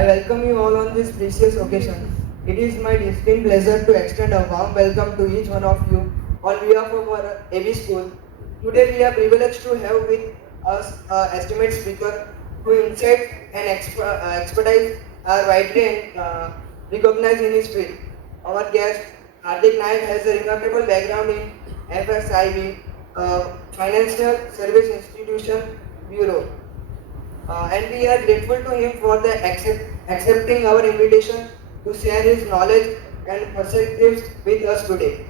I welcome you all on this precious occasion. It is my distinct pleasure to extend a warm welcome to each one of you on behalf of our AB school. Today we are privileged to have with us an estimate speaker whose insight and expertise are widely recognized in his field. Our guest, Hardik Nayak, has a remarkable background in FSIB, Financial Service Institution Bureau, and we are grateful to him for the accepting our invitation to share his knowledge and perspectives with us today.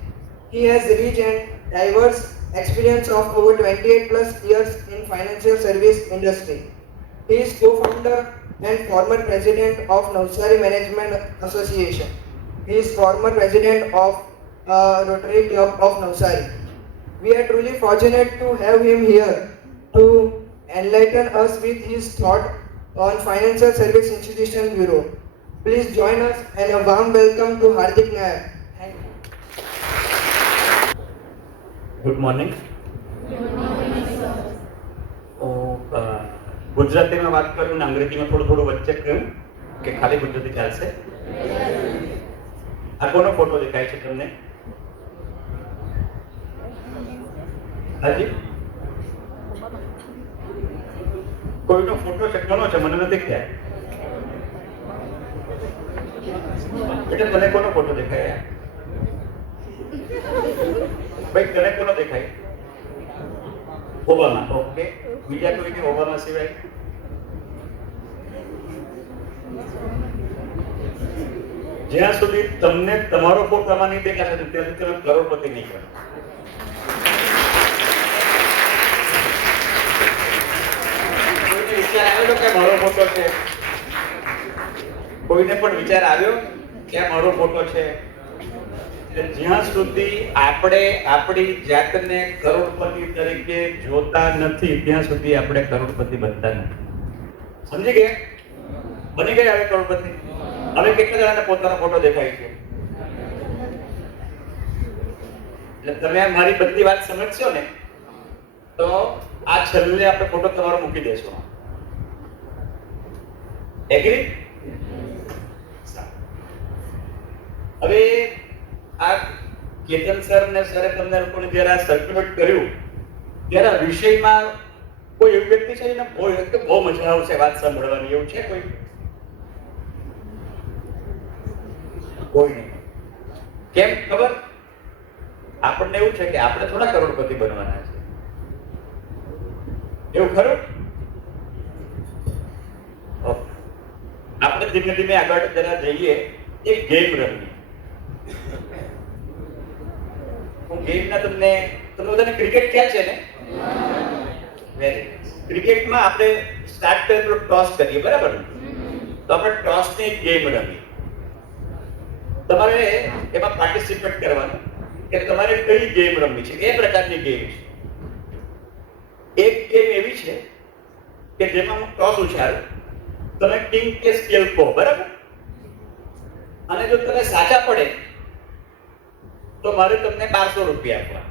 He has rich and diverse experience of over 28 plus years in financial service industry. He is co-founder and former president of Navsari Management Association. He is former president of Rotary Club of Navsari. We are truly fortunate to have him here to enlighten us with his thought on Financial Service Institution Bureau. Please join us and a warm welcome to Hardik Nayak. Thank you. Good morning. ગુજરાતીમાં વાત કરું ને અંગ્રેજીમાં થોડું વચ્ચે કહ્યું કે ખાલી ગુજરાતી ચાલશે? આ કોનો ફોટો દેખાય છે તમને? હાજી, કોઈનો ફોટો છે? કોનો છે? મને નથી ખ્યાલ. એટલે તને કોનો ફોટો દેખાય? ભાઈ તને કોનો દેખાય? ઓબામા. ઓકે, બીજા કોઈ કે ઓબામા સિવાય? જ્યાં સુધી તમને તમારો ફોટામાં નહીં દેખાશે ત્યાં સુધી તમે કરોડપતિ નહીં કરો. કોઈને વિચાર આવ્યો કે મારો ફોટો છે? કોઈને પણ વિચાર આવ્યો કે આ મારો ફોટો છે? જ્યાં સુધી આપણે આપણી જાતને કરોડપતિ તરીકે જોતા નથી ત્યાં સુધી આપણે કરોડપતિ બનતા નથી. સમજી ગયા? બની ગયા હવે કરોડપતિ? હવે કેટલા જણાને પોતાનો ફોટો દેખાય છે? એટલે તમે મારી બધી વાત સમજશો ને તો આ છેલ્લે આપણે ફોટો તમારો મૂકી દેશો. એગ્રી? હવે આ કેતન સર ને સરે તમને લોકોને જ્યારે આ સર્ક્યુલેટ કર્યું ત્યારે આ વિષયમાં કોઈ એવી વ્યક્તિ છે જેને બહુ મજા આવશે વાત સાંભળવાની, એવું છે કોઈ? કોઈ નહીં. કેમ ખબર? આપણને એવું છે કે આપણે થોડા કરોડપતિ બનવાના છે. એવું ખરું? આપણે ધીમે ધીમે આગળ જરા જઈએ. એક ગેમ રમીએ. ગેમના તમને બધાને ક્રિકેટ ખ્યાલ છે ને? Very good. ક્રિકેટમાં આપણે સ્ટાર્ટ કરીએ ટોસ કરીએ, બરાબર? તો આપણે ટોસની એક ગેમ રમીએ. તમારે એમાં પાર્ટિસિપેટ કરવાનું કે તમારે કઈ ગેમ રમવી છે. એ પ્રકારની ગેમ છે. એક ગેમ એવી છે કે જેમાં હું ટોસ ઉછાળું, તમે કિંગ કે સ્કેલ કહો, બરાબર? અને જો તમે સાચા પડે તો મારે તમને 1200 રૂપિયા આપવા,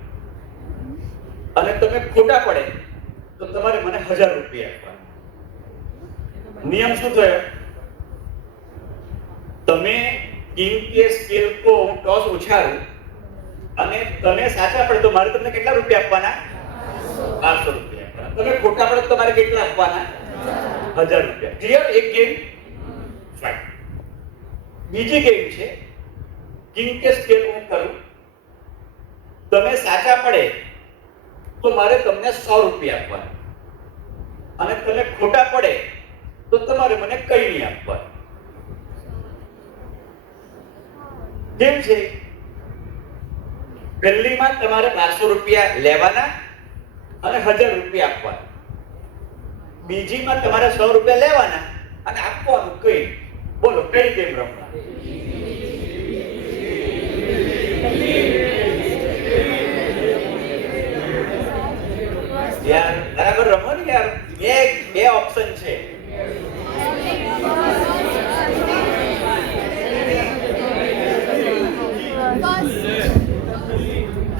અને તમે ખોટા પડે તો તમારે મને 1000 રૂપિયા આપવા. નિયમ શું થયો? તમે કિંગ કે સ્કેલ કો હું ટોસ ઉછાળું અને તમે સાચા પડે તો મારે તમને કેટલા રૂપિયા આપવાના? 1200 રૂપિયા આપવાના. તમે ખોટા પડે તો મારે કેટલા આપવાના? 1000 રૂપિયા. ક્લિયર? એક ગેમ. ફાઇન. બીજી ગેમ છે કિંગ કે સ્કેલ હું કરું, તમે સાચા પડે તો મારે તમને 100 રૂપિયા આપવાના, અને તમે ખોટા પડે તો તમારે મને કઈ નહીં આપવાનું. કેમ છે? પહેલીમાં તમારે 1200 રૂપિયા લેવાના અને 1000 રૂપિયા આપવાના. બીજીમાં તમારે 100 રૂપિયા લેવાના અને આપવાનું કઈ. બોલો કઈ ગેમ રમવા? યાર બરાબર રમો ને યાર. બે ઓપ્શન છે.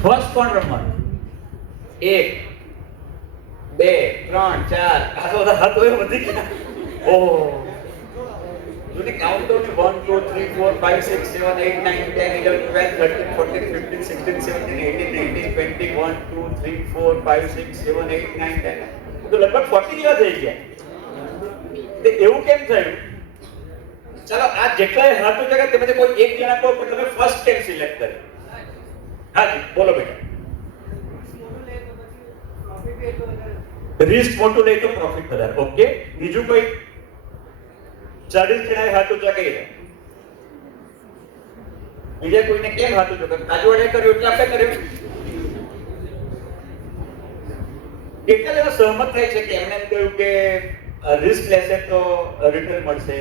ફર્સ્ટ કોણ રમવાનું? 1 2 3 4 આ તો હાથ હોય વધી ગયા. ઓહો ને કાઉન્ટ કરો ને 1 2 3 4 5 6 7 8 9 10 11 12 13 14 15 16 17 18 19 20 1 2 3 4 5 6 7 8 9 10 તો લગભગ 40 જેવા થઈ ગયા. તે એવું કેમ થયું? ચાલો આ જેટલાય હાથો જગા તેમાંથી કોઈ એક જણા કહો પણ તમે ફર્સ્ટ કેમ સિલેક્ટ કર્યું? હાજી બોલો બેટા. રિસ્ક મોટું લે તો પ્રોફિટ વધારે. ઓકે, બીજું કોઈ? 40 જણાએ હાથ ઊંચા કર્યા. બીજા કોઈને કેમ હાથ ઊંચો કર્યો? આજુવાળે કર્યું એટલે આપણે કર્યું. કેટલા જણા સહમત થાય છે કે એમને એમ કહ્યું કે રિસ્ક લેશે તો રિટર્ન મળશે?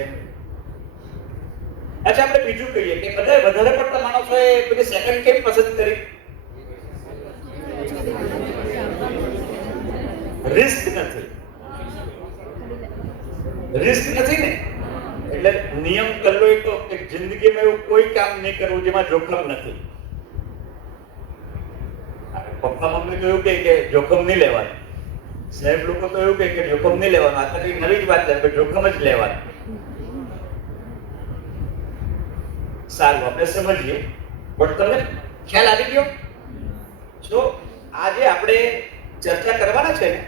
અચ્છા, આપણે બીજું કહીએ કે બધા વધારે પડતા માણસોએ પેલી સેકન્ડ કેમ પસંદ કરી? રિસ્ક નથી. રિસ્ક નથી ને એટલે નિયમ કરવો એ તો કે જિંદગીમાં એવું કોઈ કામ નહીં કરવું જેમાં જોખમ નથી. પપ્પા મમ્મી તો એવું કહે કે જોખમ નહીં લેવાનું. સાહેબ લોકો તો એવું કહે કે જોખમ નહીં લેવાનું. આ તો કઈ નવી જ વાત છે, જોખમ જ લેવાનું. સારું, આપણે સમજીએ. પણ તમને ખ્યાલ આવી ગયો? જો આજે આપણે ચર્ચા કરવાના છે ને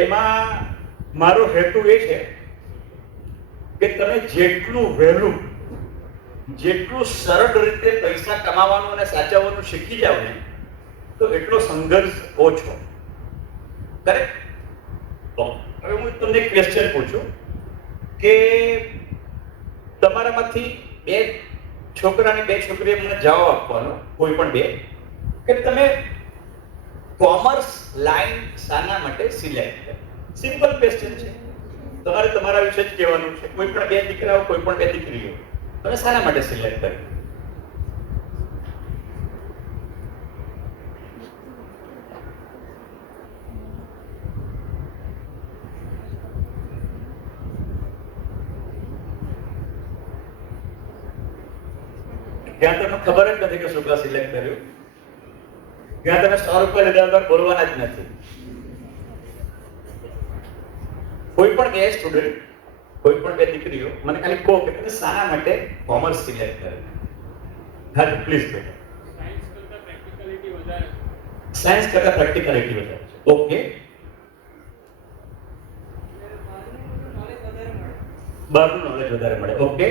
એમાં મારો હેતુ એ છે કે તમે જેટલું વહેલું જેટલું સરળ રીતે પૈસા કમાવાનું અને સાચવવાનું શીખી જાવ ને તો એટલો સંઘર્ષ ઓછો. કરેક્ટ? તો હવે હું તમને એક ક્વેશ્ચન પૂછું કે તમારામાંથી બે છોકરા અને બે છોકરીએ મને જવાબ આપવાનો, કોઈ પણ બે, કે તમે કોમર્સ લાઈન શાના માટે સિલેક્ટ કરી? સિમ્પલ ક્વેશ્ચન છે. તમારે તમારા વિશે જ કહેવાનું છે. કોઈ પણ બે દીકરાઓ, કોઈ પણ બે દીકરીઓ, તમે શાના માટે સિલેક્ટ કરી? ત્યાં તમને ખબર જ નથી કે શું કા સિલેક્ટ કર્યું. ત્યાં તમે 100 રૂપિયા લીધા વગર બોલવાના જ નથી. કોઈ પણ બે સ્ટુડન્ટ, કોઈ પણ બે દીકરીઓ મને ખાલી કહો કે તમે શાના માટે કોમર્સ સિલેક્ટ કર્યું? હા પ્લીઝ બેટા. સાયન્સ કરતા પ્રેક્ટિકલિટી વધારે છે. ઓકે, બહારનું નોલેજ વધારે મળે. ઓકે,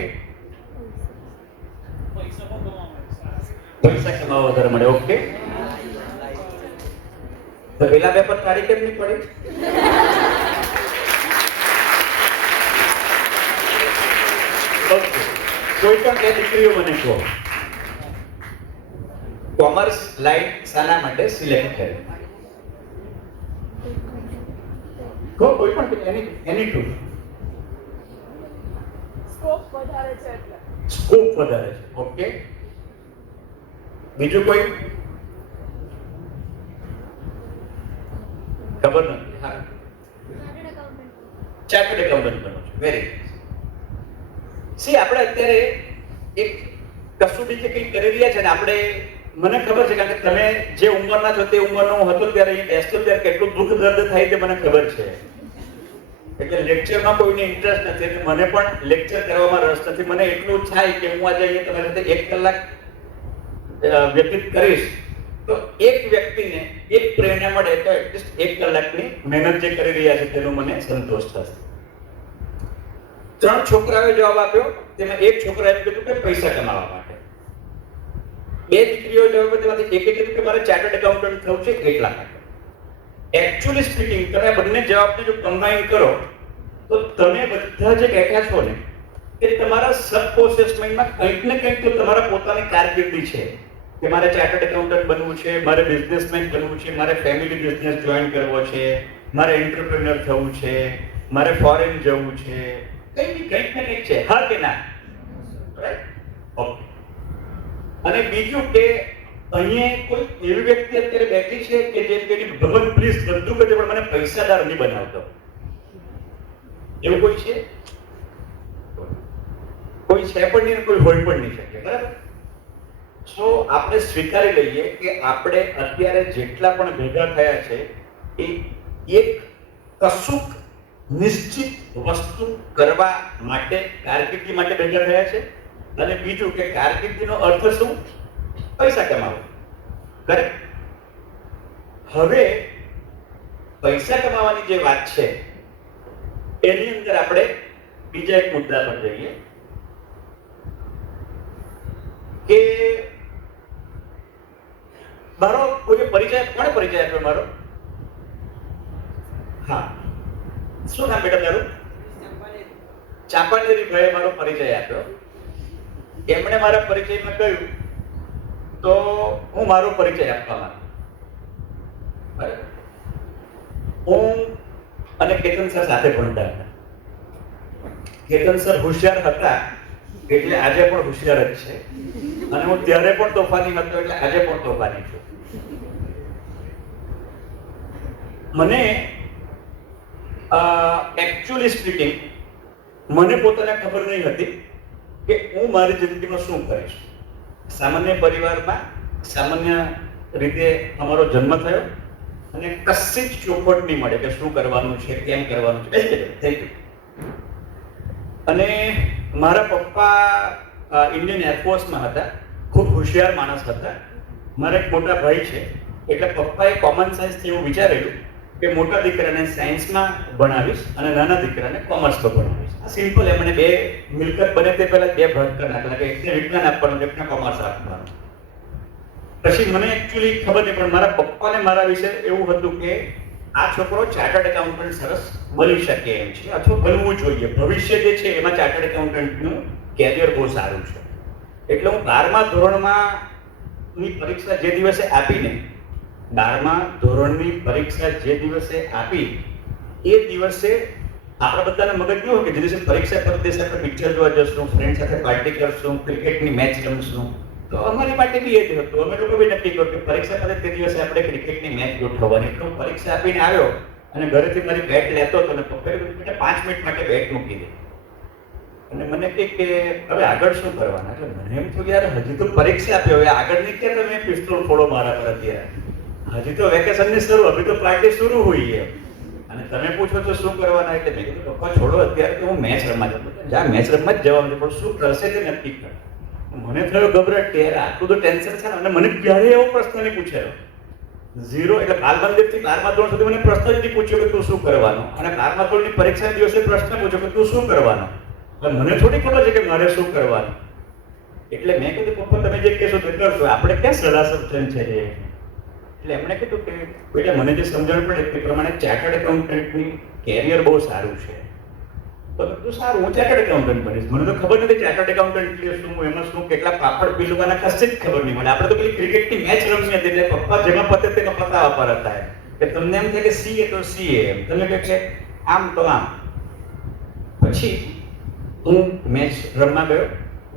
પૈસા કમાવા વધારે મળે. ઓકે, તો પેલા પેપર તારી કેમ નહીં પડી? કોઈ પણ બે દીકરીઓ મને કહો કોમર્સ લાઈન શાના માટે સિલેક્ટ કરી? કહો કોઈ પણ એની ટુ. સ્કોપ વધારે છે એટલે. સ્કોપ વધારે છે. ઓકે, બીજું કોઈ? ખબર નથી. હા, ચાર્ટર્ડ એકાઉન્ટન્ટ બનો છો. વેરી સી આપણે અત્યારે એક કસોટી જે કંઈ કરી રહ્યા છે ને આપણે, મને ખબર છે કારણ કે તમે જે ઉંમરના છો તે ઉંમરનો હું હતો ત્યારે અહીં બેસતો ત્યારે કેટલું દુઃખ દર્દ થાય તે મને ખબર છે. એટલે લેક્ચરમાં કોઈને ઇન્ટરેસ્ટ નથી એટલે મને પણ લેક્ચર કરવામાં રસ નથી. મને એટલું થાય કે હું આજે અહીંયા તમારી સાથે 1 કલાક વ્યતીત કરીશ તો એક વ્યક્તિને એક પ્રેરણા મળે તો એટલીસ્ટ 1 કલાકની મહેનત જે કરી રહ્યા છે તેનો મને સંતોષ થશે. 3 છોકરાઓએ જવાબ આપ્યો. તેમાં એક છોકરાએ કીધું કે પૈસા કમાવા માટે. 2 દીકરીઓ જવાબ આપ્યો. તેમાંથી એકે કીધું કે મારે ચાર્ટર્ડ એકાઉન્ટન્ટ થવું છે એટલા માટે. એકચ્યુઅલી સ્પીકિંગ તમે બંને જવાબને જો કમ્બાઈન કરો તો તમે બધા જે બેઠા છો ને એ તમારા સબકોન્શિયસ માઇન્ડમાં કંઈક ને કંઈક તો તમારા પોતાની કારકિર્દી છે કે મારે ચાર્ટર્ડ એકાઉન્ટન્ટ બનવું છે, મારે બિઝનેસમેન બનવું છે, મારે ફેમિલી બિઝનેસ જોઈન કરવો છે, મારે એન્ટરપ્રેન્યોર થવું છે, મારે ફોરેન જવું છે, કંઈક ને કંઈક છે. હા કે ના? રાઈટ? ઓકે. અને બીજું કે અહીંયા કોઈ એવી વ્યક્તિ અત્યારે બેઠી છે કે જે કે ભગવાન પ્લીઝ બધું કરજે પણ મને પૈસાદાર નહીં બનાવતો. એવું કોઈ છે? કોઈ છે પણ નહીં, કોઈ હોય પણ નહીં શકે. બરાબર? સો આપણે સ્વીકારી લઈએ કે આપણે અત્યારે જેટલા પણ ભેગા થયા છે એ એક કશુંક નિશ્ચિત વસ્તુ કરવા માટે, કારકિર્દી માટે ભેગા થયા છે. અને બીજું કે કારકિર્દીનો અર્થ શું? પૈસા કમાવો. કરેક્ટ? હવે પૈસા કમાવાની જે વાત છે એની અંદર આપણે બીજા એક મુદ્દા પર જઈએ કે મારો કોઈ પરિચય, કોણે પરિચય આપ્યો મારો? હા, શું નામ બેટા તારું? ચાંપાનેરી ભાઈએ મારો પરિચય આપ્યો. એમણે મારા પરિચયમાં કહ્યું તો હું મારો પરિચય આપવા માંગુ. બરાબર? હું અને કેતન સર સાથે ભણતા હતા. કેતન સર હોશિયાર હતા એટલે આજે પણ હોશિયાર જ છે, અને હું ત્યારે પણ તોફાની હતો એટલે આજે પણ તોફાની છું. મને એકચ્યુઅલી સ્પીકિંગ મને પોતાને ખબર નહીં હતી કે હું મારી જિંદગીમાં શું કરીશ. સામાન્ય પરિવારમાં સામાન્ય રીતે અમારો જન્મ થયો અને કશી જ ચોખવટ નહીં મળે કે શું કરવાનું છે, કેમ કરવાનું છે. Thank you. અને મારા પપ્પા ઇન્ડિયન એરફોર્સમાં હતા, ખૂબ હોશિયાર માણસ હતા. મારા એક મોટા ભાઈ છે, એટલે પપ્પાએ કોમન સાયન્સથી એવું વિચારેલું કે મોટા દીકરાને સાયન્સમાં ભણાવીશ અને નાના દીકરાને કોમર્સમાં ભણાવીશ. આ સિમ્પલ. એમણે બે મિલકત બને તે પહેલા બે ભાગ કરી નાખેલા કે એકને વિજ્ઞાન આપવાનું, એકને કોમર્સ આપવાનું. પછી મને એકચ્યુઅલી ખબર નહીં, પણ મારા પપ્પાને મારા વિશે એવું હતું કે આ છોકરો ચાર્ટર્ડ એકાઉન્ટન્ટ સરસ બની શકે એમ છે, અથવા બનવું જોઈએ. ભવિષ્ય જે છે એમાં ચાર્ટર્ડ એકાઉન્ટન્ટનું કેરિયર બહુ સારું છે. એટલે હું 12મા ધોરણની પરીક્ષા જે દિવસે આપીને, 12મા ધોરણની પરીક્ષા જે દિવસે આપી એ દિવસે આપણા બધાના મગજ કેવું હોય કે જે દિવસે પરીક્ષા પર દિવસે આપણે પિક્ચર જોવા જશું, ફ્રેન્ડ સાથે પાર્ટી કરશું, ક્રિકેટની મેચ રમશું. તો અમારી માટે બી એ જ હતું. અમે લોકો બી નક્કી કર્યું કે પરીક્ષા પતે તે દિવસે આપણે ક્રિકેટની મેચ ગોઠવવાની. એટલે હું પરીક્ષા આપીને આવ્યો અને ઘરેથી મારી બેટ લેતો હતો અને પપ્પાએ કીધું કે 5 મિનિટ માટે બેટ મૂકી દે. અને મને કહે કે હવે આગળ શું કરવાના? એટલે મને એમ થયું યાર હજી તો પરીક્ષા આપી, હવે આગળની કે તમે પિસ્તોલ ફોડો મારા પર અત્યારે. હજી તો વેકેશનની શરૂ, અભી તો પાર્ટી શરૂ હુઈ है. અને તમે પૂછો તો શું કરવાના? એટલે મેં કીધું પપ્પા છોડો, અત્યારે તો હું મેચ રમવા જાઉં. જા મેચ રમવા જ જવાનું છે, પણ શું કરશે તે નક્કી કર. મને થયો ગભરાટ કે યાર આટલું તો ટેન્શન છે ને. અને મને ક્યારેય એવો પ્રશ્ન નહીં પૂછાયો. ઝીરો. એટલે બાલ મંદિરથી 12મા ધોરણ સુધી મને પ્રશ્ન જ નહીં પૂછ્યો કે તું શું કરવાનું, અને 12મા ધોરણની પરીક્ષાના દિવસે પ્રશ્ન પૂછ્યો કે તું શું કરવાનું. એટલે મને થોડી ખબર છે કે મારે શું કરવાનું. એટલે મેં કીધું પપ્પા તમે જે કહેશો તે કરશો, આપણે ક્યાં સલાહ સૂચન છે. એટલે એમણે કીધું કે બેટા મને જે સમજણ પડે તે પ્રમાણે ચાર્ટર્ડ એકાઉન્ટન્ટની કેરિયર બહુ સારું છે. તો કીધું સારું, હું ચાર્ટર્ડ એકાઉન્ટન્ટ બનીશ. મને તો ખબર નથી ચાર્ટર્ડ એકાઉન્ટન્ટ એટલે શું, એમાં શું, કેટલા પાપડ પીલવાના કશી જ ખબર નહીં મળે. આપણે તો પેલી ક્રિકેટની મેચ રમવી હતી એટલે પપ્પા જેમાં પતે તેનો પતાવા પર હતા કે તમને એમ થાય કે સીએ તો સીએ, એમ તમે કહે કે આમ તો આમ. પછી હું મેચ રમવા ગયો.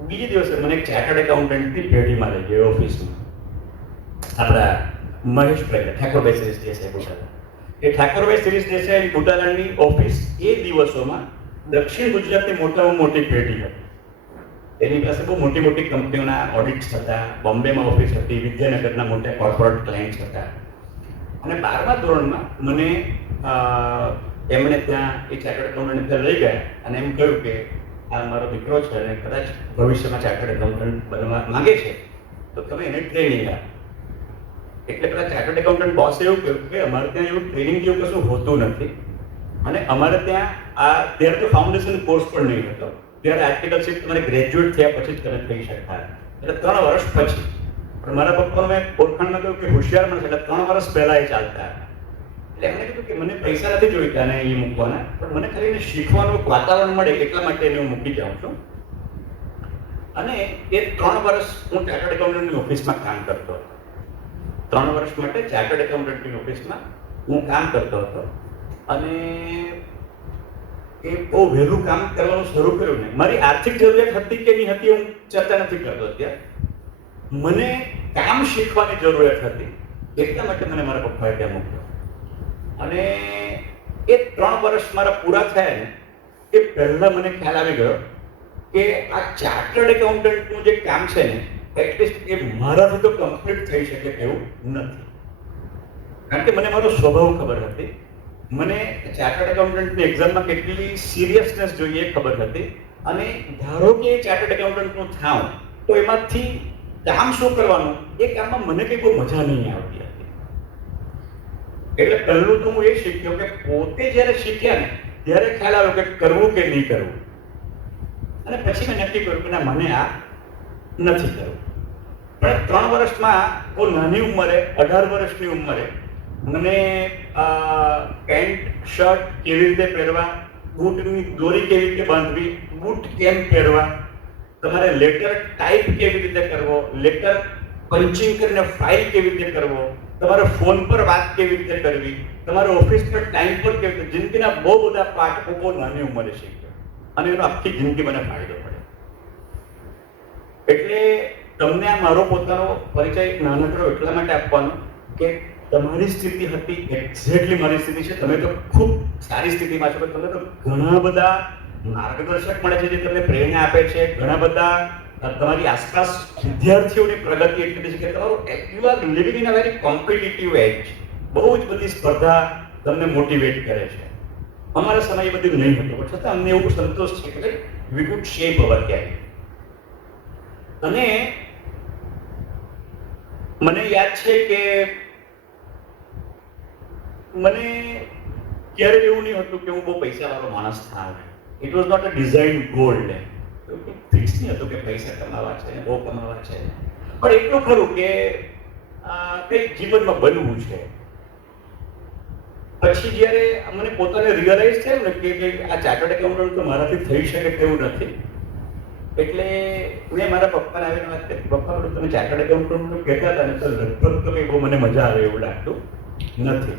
બીજે દિવસે મને એક ચાર્ટર્ડ એકાઉન્ટન્ટની પેઢીમાં લઈ ગયો ઓફિસમાં. આપણા મહેશભાઈ ઠાકોરભાઈ શ્રી દેસાઈ બુટાલા. એ ઠાકોરભાઈ શ્રી દેસાઈ બુટાલાની ઓફિસ એ દિવસોમાં દક્ષિણ ગુજરાતની મોટામાં મોટી પેઢી હતી. એની પાસે બહુ મોટી મોટી કંપનીઓના ઓડિટ્સ હતા. બોમ્બેમાં ઓફિસ હતી, વિદ્યાનગરના મોટા કોર્પોરેટ ક્લાયન્ટ્સ હતા. અને 12મા ધોરણમાં મને એમણે ત્યાં એ ચાર્ટર્ડ એકાઉન્ટન્ટ ત્યાં લઈ ગયા અને એમ કહ્યું કે આ મારો દીકરો છે અને કદાચ ભવિષ્યમાં ચાર્ટર્ડ એકાઉન્ટન્ટ બનવા માંગે છે તો તમે એને ટ્રેનિંગ આપો. એટલે પેલા ચાર્ટર્ડ એકાઉન્ટન્ટ બોસે એવું કહ્યું કે અમારે ત્યાં એવું ટ્રેનિંગ જેવું કશું હોતું નથી, અને અમારે ત્યાં ત્યારે તો ફાઉન્ડેશન કોર્સ પણ નહીં હતો. ત્યારે આર્ટિકલશીપ તમારે ગ્રેજ્યુએટ થયા પછી જ તમે થઈ શકતા. એટલે 3 વર્ષ પછી. પણ મારા પપ્પાનું મેં ઓળખાણમાં કહ્યું કે હોશિયાર માણસ, એટલે 3 વર્ષ પહેલા એ ચાલતા. એટલે એમણે કીધું કે મને પૈસા નથી જોઈતા ને એ મૂકવાના, પણ મને ખાલી શીખવાનું વાતાવરણ મળે એટલા માટે એને હું મૂકી જાઉં છું. અને એ 3 વર્ષ હું ચાર્ટર્ડ એકાઉન્ટન્ટની ઓફિસમાં કામ કરતો હતો. 3 વર્ષ માટે ચાર્ટર્ડ એકાઉન્ટન્ટની ઓફિસમાં હું કામ કરતો હતો. અને એ બહુ વહેલું કામ કરવાનું શરૂ કર્યું ને. મારી આર્થિક જરૂરિયાત હતી કે નહીં હતી હું ચર્ચા નથી કરતો અત્યારે. મને કામ શીખવાની જરૂરિયાત હતી, એટલા માટે મને મારા પપ્પાએ ત્યાં મૂક્યો. અને એ 3 વર્ષ મારા પૂરા થયા ને એ પહેલા મને ખ્યાલ આવી ગયો કે આ ચાર્ટર્ડ એકાઉન્ટન્ટનું જે કામ છે ને એટલીસ્ટ એ મારાથી તો કમ્પ્લીટ થઈ શકે એવું નથી. કારણ કે મને મારો સ્વભાવ ખબર હતી મને ચાર્ટર્ડ એકાઉન્ટન્ટની એક્ઝામમાં કેટલી સિરિયસનેસ જોઈએ એ ખબર હતી. અને ધારો કે ચાર્ટર્ડ એકાઉન્ટન્ટનું થાઉં તો એમાંથી કામ શું કરવાનું એ કામમાં મને કંઈ બહુ મજા નહીં આવતી હતી. એટલે પહેલું તો હું એ શીખ્યો કે પોતે જ્યારે શીખ્યા ને ત્યારે ખ્યાલ આવ્યો કે કરવું કે નહીં કરવું. અને પછી મેં નક્કી કર્યું કે ના, મને આ નથી કરવું. પણ 3 વર્ષમાં બહુ નાની ઉંમરે 18 વર્ષની ઉંમરે મને પેન્ટ શર્ટ કેવી રીતે પહેરવા, બૂટની દોરી કેવી રીતે બાંધવી, બૂટ કેમ પહેરવા, તમારે લેટર ટાઈપ કેવી રીતે કરવો, લેટર પંચિંગ કરીને ફાઇલ કેવી રીતે કરવો, તમારે ફોન પર વાત કેવી રીતે કરવી, તમારે ઓફિસ પર ટાઈમ પર કેવી રીતે, જિંદગીના બહુ બધા પાઠ હું બહુ નાની ઉંમરે શીખ્યો. અને એનો આખી જિંદગી મને ફાયદો પડે. એટલે તમને આ મારો પોતાનો પરિચય નાનકડો એટલા માટે આપવાનો કે તમારી સ્થિતિ હતી એક્ઝેક્ટલી મારી સ્થિતિ છે. તમે તો ખૂબ સારી સ્થિતિમાં છો. તમને તો ઘણા બધા માર્ગદર્શક મળે છે જે તમને પ્રેરણા આપે છે. ઘણા બધા તમારી આસપાસ વિદ્યાર્થીઓની પ્રગતિ એટલી છે કે તમારું you are living in a very competitive age. બહુ જ બધી સ્પર્ધા તમને મોટિવેટ કરે છે. અમારા સમયે બધું નહીં હતું, પણ છતાં અમને એવું સંતોષ છે કે we could shape our career. અને મને યાદ છે કે મને ક્યારે એવું નહીં હતું કે હું બહુ પૈસાવાળો માણસ થાઉં. It was not a design goal. Fix નહીં હતું કે પૈસા કમાવા છે, બહુ કમાવા છે. પણ એટલું ખરું કે કંઈક જીવનમાં બનવું છે. પછી જ્યારે મને પોતાને રિયલાઇઝ થયું ને કે આ ચાર્ટર્ડ એકાઉન્ટન્ટ તો મારાથી થઈ શકે તેવું નથી, એટલે મેં મારા પપ્પાને આવીને વાત કરી, પપ્પા તમે ચાર્ટર્ડ એકાઉન્ટન્ટનું કહેતા હતા ને તો લગભગ તો કંઈ બહુ મને મજા આવે એવું લાગતું નથી.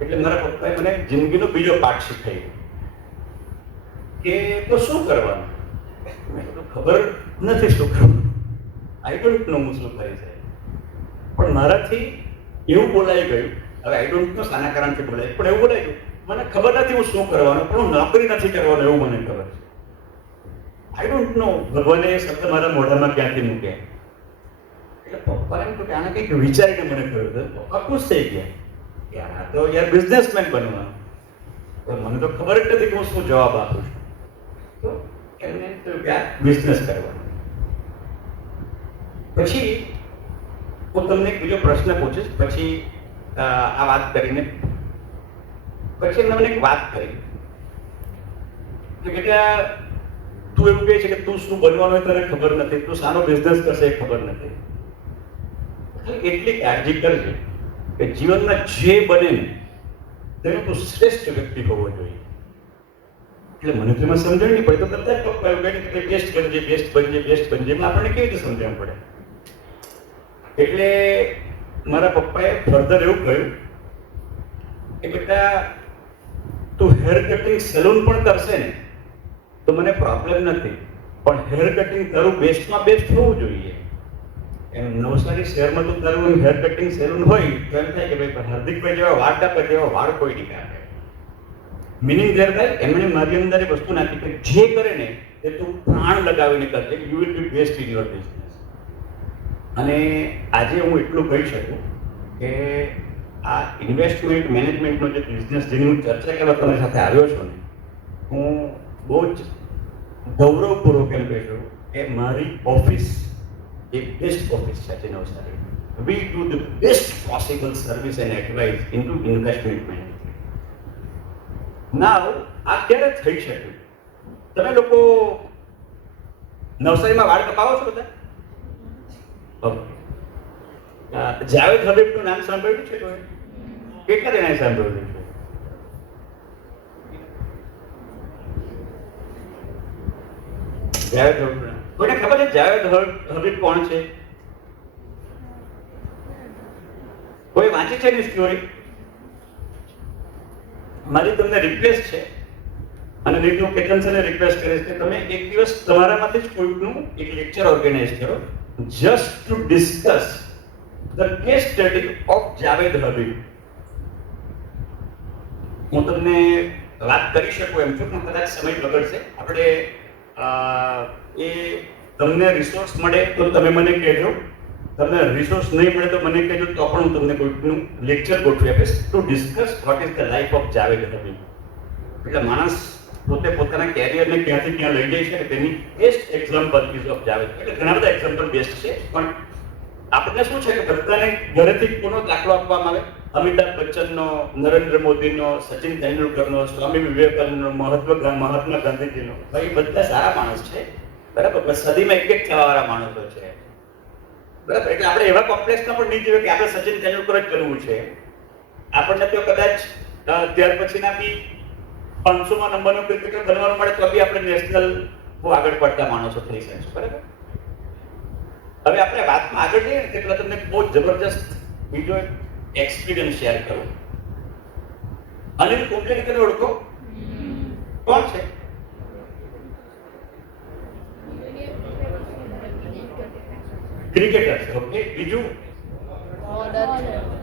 એટલે મારા પપ્પાએ મને જિંદગીનો બીજો પાઠ શીખવ્યો કે તો શું કરવાનું. મેં કીધું ખબર નથી શું કરવાનું, આઈ ડોન્ટ નો હું શું કરી છે. પણ મારાથી એવું બોલાઈ ગયું, હવે આઈ ડોન્ટ નો શાના કારણથી બોલાય, પણ એવું બોલાઈ ગયું મને ખબર નથી હું શું કરવાનું, પણ હું નોકરી નથી કરવાનું એવું મને ખબર છે. આઈ ડોન્ટ નો ભગવાને એ શબ્દ મારા મોઢામાં ક્યાંથી મૂક્યા. એટલે પપ્પાને એમ કે આને કંઈક વિચારીને મને કહ્યું હતું. પપ્પા ખુશ થઈ ગયા કે આ તો યાર બિઝનેસમેન બનવાનું. તો મને તો ખબર જ નથી કે હું શું જવાબ આપું છું. તો એમને એમ થયું કે આ બિઝનેસ કરવાનો. પછી હું તમને એક બીજો પ્રશ્ન પૂછીશ પછી આ વાત કરીને. પછી એમને મને એક વાત કરી કે બેટા તું એવું કહે છે કે તું શું બનવાનું હોય તને ખબર નથી, તું શાનો બિઝનેસ કરશે એ ખબર નથી. એટલી કાળજી કરજે કે જીવનમાં જે બને ને તેનો તું શ્રેષ્ઠ વ્યક્તિ હોવો જોઈએ. એટલે મને તો એમાં સમજણ નહીં પડે. તો બધા જ પપ્પા એવું કહે કે બેસ્ટ બનજે, બેસ્ટ બનજે, બેસ્ટ બનજે. એમાં આપણને કેવી રીતે સમજણ પડે. એટલે મારા પપ્પાએ ફર્ધર એવું કહ્યું કે બેટા તું હેર કટિંગ સેલૂન પણ કરશે ને તો મને પ્રોબ્લેમ નથી, પણ હેર કટિંગ તારું બેસ્ટમાં બેસ્ટ હોવું જોઈએ. એમ નવસારી શહેરમાં તો તારું હેર કટિંગ સેલૂન હોય તો એમ થાય કે ભાઈ હાર્દિકભાઈ જેવા વાળ કાપે તેવા વાળ કોઈ નહીં કાપે. મિનિંગ ધેર થાય એમણે મારી અંદર એ વસ્તુ નાખી કે જે કરે ને એ તું પ્રાણ લગાવીને કરજે, you will be best in your business. અને આજે હું એટલું કહી શકું કે આ ઇન્વેસ્ટમેન્ટ મેનેજમેન્ટનો જે બિઝનેસ જેની હું ચર્ચા કરવા તમારી સાથે આવ્યો છું ને, હું બહુ જ ગૌરવપૂર્વક એમ કહી છું કે મારી ઓફિસ એ બેસ્ટ ઓફિસ છે Navsari. We do the best possible service and advice in to investment management. Now આ ક્યારે થઈ શકે? તમે લોકો નવસારીમાં વાળ કપાવો છો બધા? ઓકે. જાવેદ હબીબનું નામ સાંભળ્યું છે કોઈ? કેટલા જણાએ સાંભળ્યું છે? જાવેદ હબીબ. કોઈને ખબર છે જાવેદ હબીબ કોણ છે? કોઈ વાંચી છે એની સ્ટોરી? મારી તમને રિક્વેસ્ટ છે અને નીતુ કેતનસને રિક્વેસ્ટ કરીશ કે તમે એક દિવસ તમારામાંથી જ કોઈકનું એક લેક્ચર ઓર્ગેનાઇઝ કરો just to discuss the case study of Javed Habib. હું તમને વાત કરી શકું એમ છું પણ કદાચ સમય બગડશે. આપણે એ તમને રિસોર્સ મળે તો તમે મને કહેજો તમને રિસોર્સ નહીં મળે તો મને કહેજો, તો પણ હું તમને કોઈકનું લેક્ચર ગોઠવી આપીશ to discuss what is the life of Javed Habib. એટલે માણસ પોતે પોતાના કેરિયરને ક્યાંથી ક્યાં લઈ જાય છે તેની best example ease of Javed. એટલે ઘણા બધા એક્ઝામ્પલ બેસ્ટ છે, પણ આપણને શું છે કે બધાને ઘરેથી કોનો દાખલો આપવામાં આવે? અમિતાભ બચ્ચનનો, નરેન્દ્ર મોદીનો, સચિન તેંડુલકરનો, સ્વામી વિવેકાનંદનો, મહાત્મા ગાંધીજીનો. ભાઈ બધા સારા માણસ છે, બરાબર, પણ સદીમાં એક થવાવાળા માણસો છે, બરાબર. એટલે આપણે એવા કોમ્પ્લેક્સમાં પણ નહીં જોઈએ કે આપણે સચિન તેંડુલકર જ બનવું છે. આપણને તો કદાચ ત્યાર પછીના બી 500માં નંબરનો ક્રિકેટર બનવાનું મળે તો બી આપણે નેશનલ બહુ આગળ પડતા માણસો થઈ શકીશું, બરાબર. હવે આપણે વાતમાં આગળ જઈએ ને એટલે તમને બહુ જબરજસ્ત બીજો એક્સપિરિયન્સ શેર કરું. અનિલ કુંબલેને કને ઓળખો? કોણ છે? ક્રિકેટર છે, ઓકે. બીજું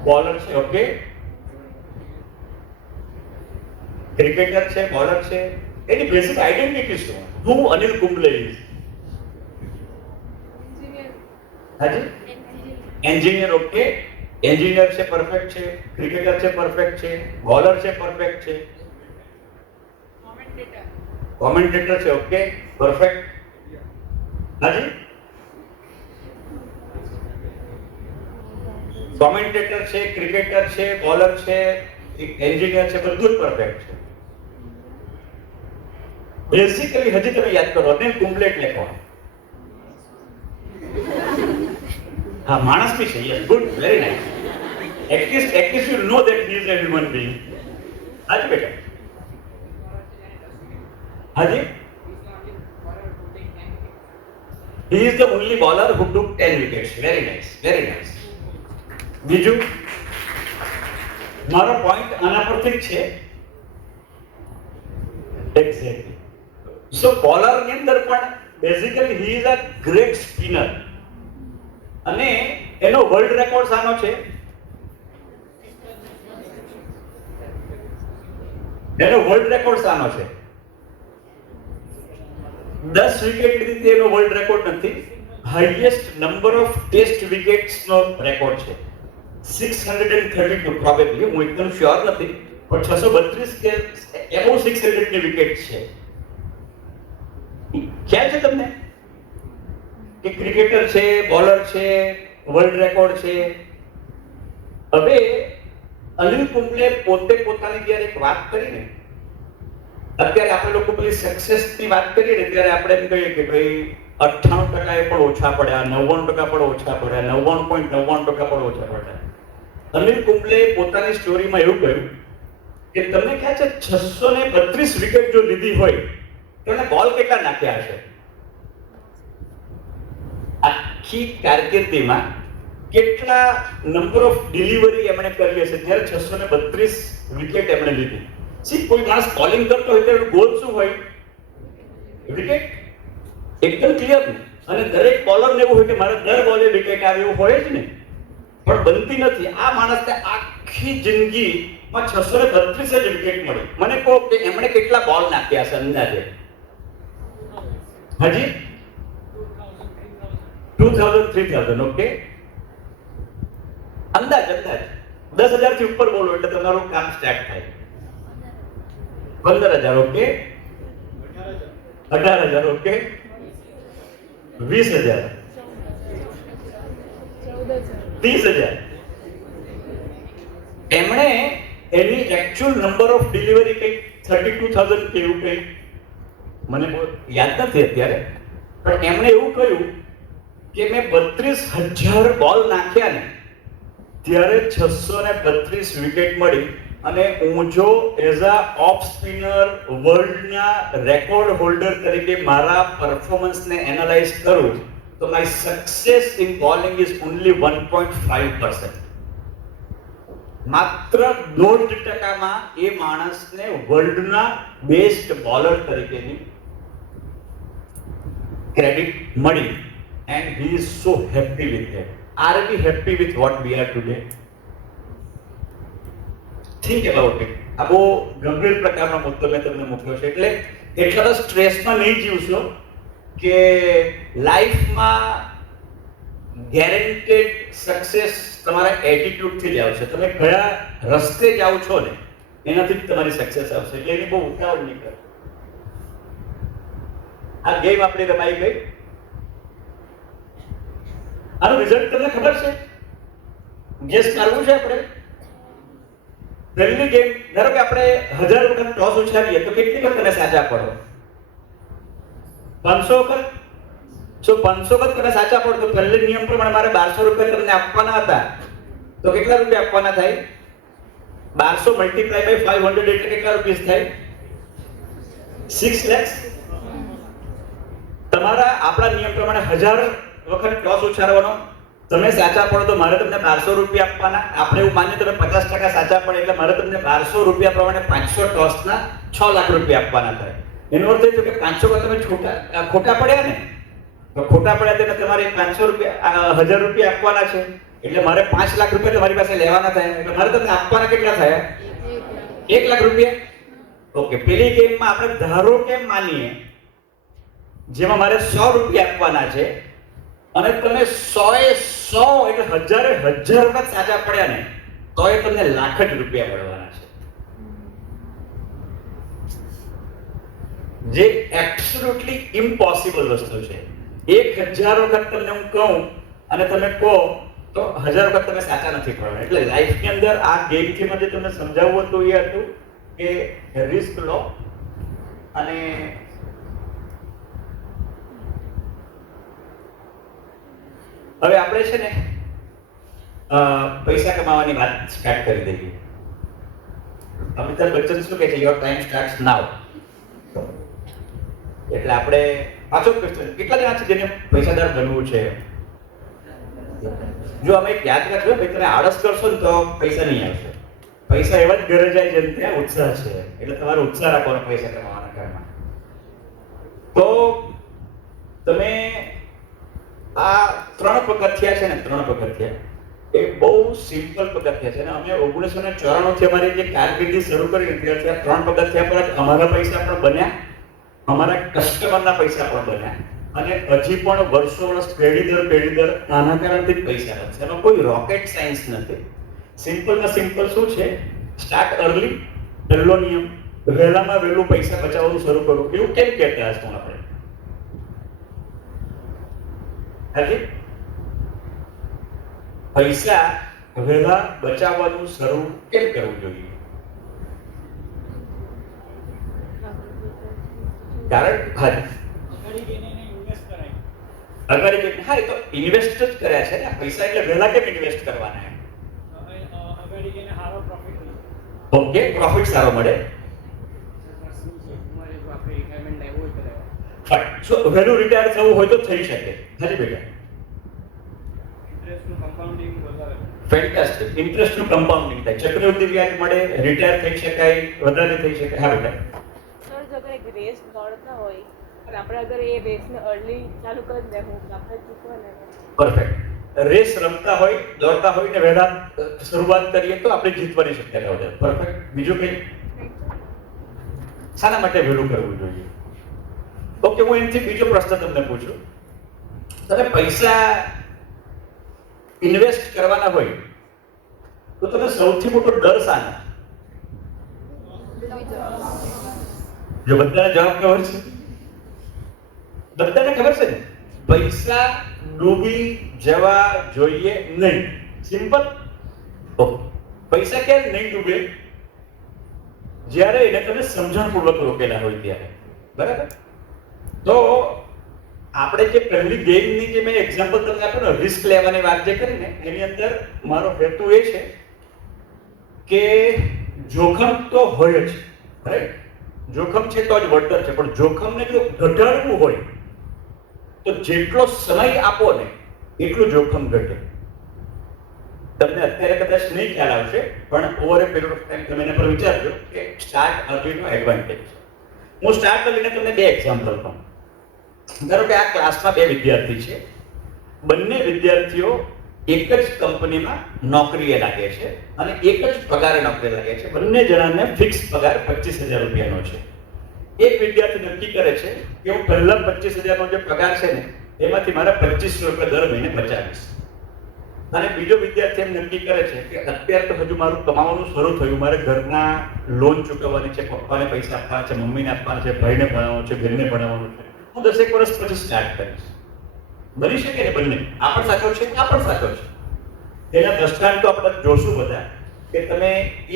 બોલર છે, ઓકે. ક્રિકેટર છે, બોલર છે. એની બેસિક આઈડેન્ટિટી શું? હું અનિલ કુંબલે ઇઝ. હાજી, એન્જિનિયર, ઓકે. એન્જિનિયર છે, પરફેક્ટ છે. ક્રિકેટર છે, પરફેક્ટ છે. બોલર છે, પરફેક્ટ છે. કોમેન્ટેટર છે, ઓકે, પરફેક્ટ. હાજી, કોમેન્ટેટર છે, ક્રિકેટર છે, બોલર છે, એન્જિનિયર છે, બધું જ પરફેક્ટ છે. બેઝિકલી હજી તમે યાદ કરો, અનિલ કુંબલે એટલે કોણ? હા, માણસ બી છે. Yes, good, very nice. At least you know that he is a human being. હાજી બેટા, હાજી. He is the only bowler who took 10 wickets. Very nice, very nice. બીજું, મારો પોઈન્ટ આના પરથી જ છે. એક્ઝેક્ટલી. સો બોલર ની અંદર પણ basically he is a great spinner, અને એનો વર્લ્ડ રેકોર્ડ સાનો છે? એનો વર્લ્ડ રેકોર્ડ સાનો છે? 10 વિકેટ લીધી એનો વર્લ્ડ રેકોર્ડ નથી. Highest number of test wickets નો રેકોર્ડ છે 632 પ્રોબેબલી. હું એકદમ શ્યોર નથી, પણ 632 કે એબો 600 ની વિકેટ છે. ખ્યાલ છે તમને કે ક્રિકેટર છે, બોલર છે, વર્લ્ડ રેકોર્ડ છે. હવે અનિલ કુંબલે પોતે પોતાની જ્યારે એક વાત કરીને, અત્યારે આપણે લોકો પેલી સક્સેસની વાત કરીએ ને ત્યારે આપણે એમ કહીએ કે ભાઈ 98% પણ ઓછા પડ્યા, 99% પણ ઓછા પડ્યા, 99.99% પણ ઓછા પડ્યા. અનિલ કુંબલે પોતાની સ્ટોરીમાં એવું કહ્યું કે તમને ખ્યાલ છે 632 વિકેટ જો લીધી હોય તો એને બોલ કેટલા નાખ્યા હશે? આખી કારકિર્દીમાં કેટલા નંબર ઓફ ડિલિવરી એમણે કરી હશે ત્યારે 632 વિકેટ એમણે લીધી. સી, કોઈ માણસ બોલિંગ કરતો હોય ત્યારે ગોલ શું હોય? વિકેટ. એકદમ ક્લિયર ને. અને દરેક બોલરને એવું હોય કે મારે દર બોલે વિકેટ આવે, એવું હોય જ ને, પણ બનતી નથી. આ માણસને આખી જિંદગીમાં 632 જ વિકેટ મળી. મને કહો કે એમણે કેટલા બોલ નાખ્યા છે અંદાજે? હાજી, 2000-3000, ઓકે. અંદાજ 10,000 થી ઉપર બોલો એટલે તમારું કામ સ્ટાર્ટ થાય. 15,000, ઓકે. 18,000, ઓકે. 20,000, 30,000. એમણે એની એકચ્યુઅલ નંબર ઓફ ડિલિવરી કંઈક 32,000 કે એવું કંઈક, મને બહુ યાદ નથી અત્યારે, પણ એમણે એવું કહ્યું કે મેં 32,000 બોલ નાખ્યા ને ત્યારે 632 વિકેટ મળી. અને હું જો એઝ અ ઓફ સ્પિનર વર્લ્ડના રેકોર્ડ હોલ્ડર તરીકે મારા પરફોર્મન્સને એનાલાઇઝ કરું તો my success in bowling is only 1.5%. માત્ર 1.5%માં એ માણસને વર્લ્ડના બેસ્ટ બોલર તરીકેની ક્રેડિટ મળી. And he is so happy with that. Are we happy with what we are today? Think about it. આ બહુ ગંભીર પ્રકારનો મુદ્દો મેં તમને મૂક્યો છે, એટલે એટલા બધા સ્ટ્રેસમાં નહીં જીવશો કે લાઈફમાં ગેરંટેડ સક્સેસ તમારા એટીટ્યુડથી જ આવશે. તમે કયા રસ્તે જાઓ છો ને એનાથી જ તમારી સક્સેસ આવશે. એટલે એની બહુ ઉતાવળ નહીં કરો. આ ગેમ આપણી રમાઈ ગઈ. આનું રિઝલ્ટ તમને ખબર છે? ગેસ કરવું છે આપણે. પહેલી ગેમ, ધારો કે આપણે 1000 વખત ટોસ ઉછાળીએ તો કેટલી વખત તમે સાચા પડો? 500 વખત. જો 500 વખત તમે સાચા પડો તો પહેલે નિયમ પ્રમાણે મારે 1200 રૂપિયા તમને આપવાના હતા. તો કેટલા રૂપિયા આપવાના થાય? 1200 મલ્ટીપ્લાય બાય 500 એટલે કેટલા રૂપિયા થાય? 6 lakhs. તમારા આપણા નિયમ પ્રમાણે 1000 વખત ટોસ ઉછાળવાનો. તમે સાચા પડો તો મારે તમને 1200 રૂપિયા આપવાના. આપણે એવું માનીએ તમે 50% સાચા પડે એટલે મારે તમને 1200 રૂપિયા પ્રમાણે 500 ટોસના 6 લાખ રૂપિયા આપવાના થાય. એનો અર્થ એ થયો કે 500 વખત તમે ખોટા પડ્યા ને, તો ખોટા પડ્યા તેને તમારે 500 રૂપિયા 1000 રૂપિયા આપવાના છે. એટલે મારે 5 લાખ રૂપિયા તમારી પાસે લેવાના થાય. એટલે મારે તમને આપવાના કેટલા થયા? 1 લાખ રૂપિયા. ઓકે, પેલી ગેમમાં આપણે ધારો કેમ માનીએ જેમાં મારે 100 રૂપિયા આપવાના છે અને તમે 100 એ 100 એટલે 1000 એ 1000 વખત સાચા પડ્યા ને તો એ તમને લાખ જ રૂપિયા મળવાના છે. જે એબ્સોલ્યુટલી ઇમ્પોસિબલ વસ્તુ છે. 1000 વખત તમને હું કહું અને તમે કહો તો 1000 વખત તમે સાચા નથી પડવાના. એટલે લાઈફની અંદર આ ગેમથી મને તમને સમજાવવું હતું એ હતું કે રિસ્ક લો અને હવે આપણે છે ને પૈસા કમાવાની વાત સ્ટાર્ટ કરી દઈએ. અમિતાભ બચ્ચન શું કહે છે? યોર ટાઈમ સ્ટાર્ટ્સ નાઉ. એટલે આપણે પાછો ક્વેશ્ચન, કેટલા જણા છે જેને પૈસાદાર બનવું છે? જો અમે યાદ રાખજો ભાઈ, તમે આળસ કરશો ને તો પૈસા નહીં આવશે. પૈસા એવા જ ઘરે જાય જેમ ત્યાં ઉત્સાહ છે. એટલે તમારો ઉત્સાહ રાખવાનો પૈસા કમાવાના કારણમાં. તો તમે આ 3 પગથિયા છે ને, 3 પગથિયા એ બહુ સિમ્પલ પગથિયા છે. અને અમે 1994 થી અમારી જે કારકિર્દી શરૂ કરી ત્યારથી આ 3 પગથિયા પર જ અમારા પૈસા પણ બન્યા, અમારા કસ્ટમરના પૈસા પણ બન્યા અને હજી પણ વર્ષો પેઢી દર આના કારણથી જ પૈસા બનશે. એમાં કોઈ રોકેટ સાયન્સ નથી. સિમ્પલમાં સિમ્પલ શું છે? Start early. પહેલો નિયમ, વહેલામાં વહેલું પૈસા બચાવવાનું શરૂ કરવું. એવું કેમ કહેતા હશું આપણે? હાજી, પૈસા વહેલા બચાવવાનું શરૂ કેમ કરવું જોઈએ? કારણ અગાડી જઈને હા, એ તો ઇન્વેસ્ટ જ કર્યા છે ને પૈસા. એટલે વહેલા કેમ ઇન્વેસ્ટ કરવાના? ઓકે, પ્રોફિટ સારો મળે. સો વહેલું રિટાયર થવું હોય તો થઈ શકે. હાજી બેટા, ફેન્ટાસ્ટિક. ઇન્ટરેસ્ટનું કમ્પાઉન્ડિંગ થાય, ચક્રવૃદ્ધિ વ્યાજ મળે, રિટાયર થઈ શકાય, વધારે થઈ શકે. હા બેટા, સર જો આપણે એક રેસ દોડતા હોય પણ આપણે અગર એ રેસને અર્લી ચાલુ કરી દે હું આપણે ચૂકવાના. પરફેક્ટ. રેસ રમતા હોય, દોડતા હોય ને વહેલા શરૂઆત કરીએ તો આપણે જીતવાની શક્યતા વધે. પરફેક્ટ. બીજું કંઈ? શાના માટે વહેલું કરવું જોઈએ? ઓકે, હું એનાથી બીજો પ્રશ્ન તમને પૂછું. તમે પૈસા ઇન્વેસ્ટ કરવાના હોય તો તમે સૌથી મોટો ડર શાનો? જો બધાને જવાબ ખબર છે? બધાને ખબર છે ને? પૈસા ડૂબી જવા જોઈએ નહીં. સિમ્પલ. ઓકે, પૈસા ક્યારે નહીં ડૂબે? જ્યારે એને તમે સમજણપૂર્વક રોકેલા હોય ત્યારે. બરાબર? તો આપણે જે પહેલી ગેમની જે મેં એક્ઝામ્પલ તમને આપ્યું ને, રિસ્ક લેવાની વાત જે કરી ને, એની અંદર મારો હેતુ એ છે કે જોખમ તો હોય જ, રાઈટ? જોખમ છે તો જ વળતર છે. પણ જોખમને જો ઘટાડવું હોય તો જેટલો સમય આપો ને એટલું જોખમ ઘટે. તમને અત્યારે કદાચ નહીં ખ્યાલ આવશે પણ over A period of time તમે એના પર વિચારજો કે સ્ટાર્ટ અર્લીનો એડવાન્ટેજ. હું સ્ટાર્ટ અર્લીને તમને 2 એક્ઝામ્પલ કહું. ધારો કે આ ક્લાસમાં 2 વિદ્યાર્થી છે. બંને વિદ્યાર્થીઓ એક જ કંપનીમાં નોકરીએ લાગે છે અને એક જ પગારે નોકરી લાગે છે. બંને જણાને ફિક્સ પગાર 25,000 રૂપિયાનો છે. એક વિદ્યાર્થી નક્કી કરે છે કે હું પહેલા 25,000 નો જે પગાર છે ને એમાંથી મારા 2500 રૂપિયા દર મહિને બચાવીશ. અને બીજો વિદ્યાર્થી એમ નક્કી કરે છે કે અત્યારે તો હજુ મારું કમાવાનું શરૂ થયું, મારે ઘરના લોન ચૂકવવાની છે, પપ્પાને પૈસા આપવાના છે, મમ્મીને આપવાના છે, ભાઈને ભણાવવાનું છે, બેનને ભણાવવાનું છે, હું 10 વર્ષ પછી સ્ટાર્ટ કરીશ. બની શકે ને બંને? આ પણ સાચો છે, આ પણ સાચો છે. એના દ્રષ્ટાંતો આપણે જોશું બધા કે તમે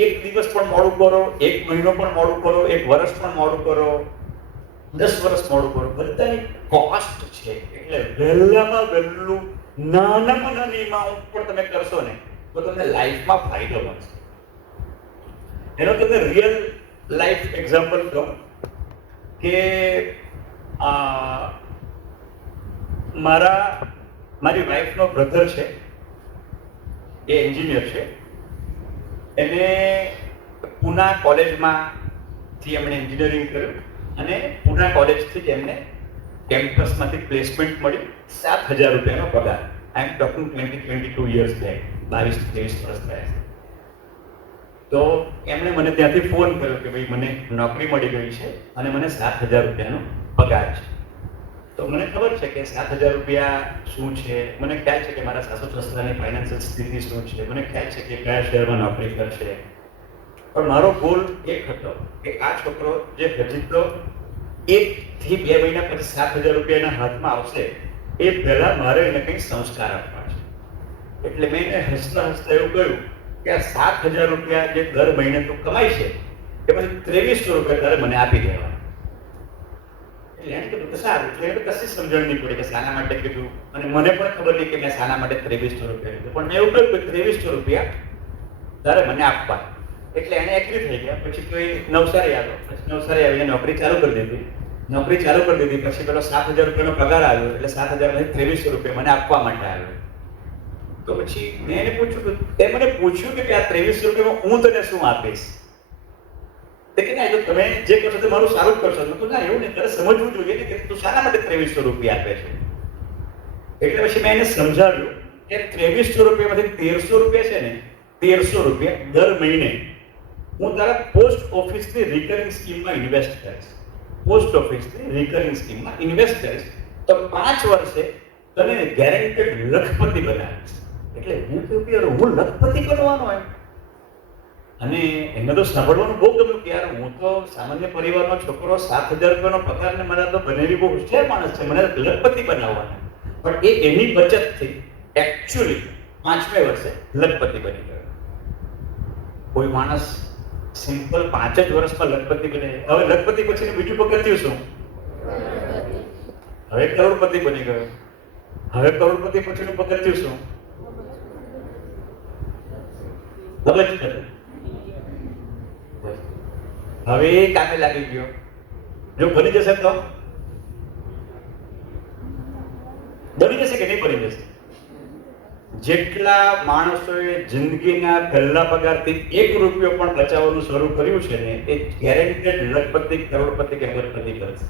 એક દિવસ પણ મોડું કરો, એક મહિનો પણ મોડું કરો, એક વર્ષ પણ મોડું કરો, 10 વર્ષ મોડું કરો, બધાની કોસ્ટ છે. એટલે વહેલામાં વહેલું નાનામાં નાની અમાઉન્ટ પણ તમે કરશો ને તો તમને લાઈફમાં ફાયદો મળશે. એનો તમને રિયલ લાઈફ એક્ઝામ્પલ કહું કે મારી વાઈફનો બ્રધર છે, એ એન્જિનિયર છે. એને પૂના કોલેજમાંથી એમણે એન્જિનિયરિંગ કર્યું અને પૂના કોલેજથી જ એમને કેમ્પસમાંથી પ્લેસમેન્ટ મળ્યું, 7,000 રૂપિયાનો પગાર. આઈ એમ ટોકિંગ 22 યર્સ બેક, 22-23 વર્ષ થયા. તો એમણે મને ત્યાંથી ફોન કર્યો કે ભાઈ મને નોકરી મળી ગઈ છે અને મને 7,000 રૂપિયાનો પગાર છે. તો મને ખબર છે કે 7,000 રૂપિયા શું છે, મને ખ્યાલ છે કે મારા સાસુ સસરાની ફાઇનાન્શિયલ સ્થિતિ શું છે, મને ખ્યાલ છે કે કયા શહેરમાં નોકરી કરશે. પણ મારો ગોલ એક હતો કે આ છોકરો જે હજી તો 1 થી 2 મહિના પછી 7,000 રૂપિયાના હાથમાં આવશે એ પહેલા મારે એને કંઈ સંસ્કાર આપવા છે. એટલે મેં એને હસતા હસતા એવું કહ્યું કે આ 7,000 રૂપિયા જે દર મહિને તું કમાય છે એમાંથી 2300 રૂપિયા તારે મને આપી દેવા. એટલે એને કીધું કે સારું. એટલે એને કશી સમજણ નહીં પડી કે શાના માટે કીધું, અને મને પણ ખબર નહીં કે મેં શાના માટે 2300 રૂપિયા કીધું. પણ મેં એવું કહ્યું કે 2300 રૂપિયા તારે મને આપવા. એટલે એને એગ્રી થઈ ગયા. પછી તો એ નવસારી આવ્યો. પછી નવસારી આવીને નોકરી ચાલુ કરી દીધી. પછી પેલો 7,000 રૂપિયાનો પગાર આવ્યો, એટલે 7,000 માંથી 2300 રૂપિયા મને આપવા માટે આવ્યો. તો પછી મેં એને પૂછ્યું કે મને પૂછ્યું કે આ 2300 રૂપિયામાં હું તને શું આપીશ? તે કે ના, એ તો તમે જે કરશો તે મારું સારું જ કરશો. મેં કહ્યું ના, એવું નહીં, તારે સમજવું જોઈએ ને કે તું શાના માટે 2300 રૂપિયા આપે છે. એટલે પછી મેં એને સમજાવ્યું કે 2300 રૂપિયામાંથી 1300 રૂપિયા છે ને, 1300 રૂપિયા દર મહિને હું તારા પોસ્ટ ઓફિસની રિકરિંગ સ્કીમમાં ઇન્વેસ્ટ કરીશ. પોસ્ટ ઓફિસની રિકરિંગ સ્કીમમાં ઇન્વેસ્ટ કરીશ તો 5 વર્ષે તને ગેરંટેડ લખપતિ બનાવીશ. એટલે હું કહ્યું કે યાર હું લખપતિ બનવાનો એમ. અને એને તો સાંભળવાનું બહુ ગમ્યું કે યાર હું તો સામાન્ય પરિવારનો છોકરો, 7,000 રૂપિયાનો પગાર ને મારા તો બનેવી બહુ હોશિયાર માણસ છે, મને લખપતિ બનાવવાના. પણ એની બચતથી એકચ્યુઅલી 5મે વર્ષે લખપતિ બની ગયો. કોઈ માણસ સિમ્પલ 5 જ વર્ષમાં લખપતિ બને. હવે લખપતિ પછીનું બીજું પગથિયું શું? હવે કરોડપતિ બની ગયો. હવે કરોડપતિ પછીનું પગથિયું શું? હવે એ કામે લાગી ગયો. જો બની જશે તો બની જશે કે નહીં બની જશે? જેટલા માણસોએ જિંદગીના પહેલા પગારથી 1 રૂપિયો પણ બચાવવાનું શરૂ કર્યું છે ને, એ ગેરંટેડ લખપતિ, કરોડપતિ કે અબજપતિ કરશે.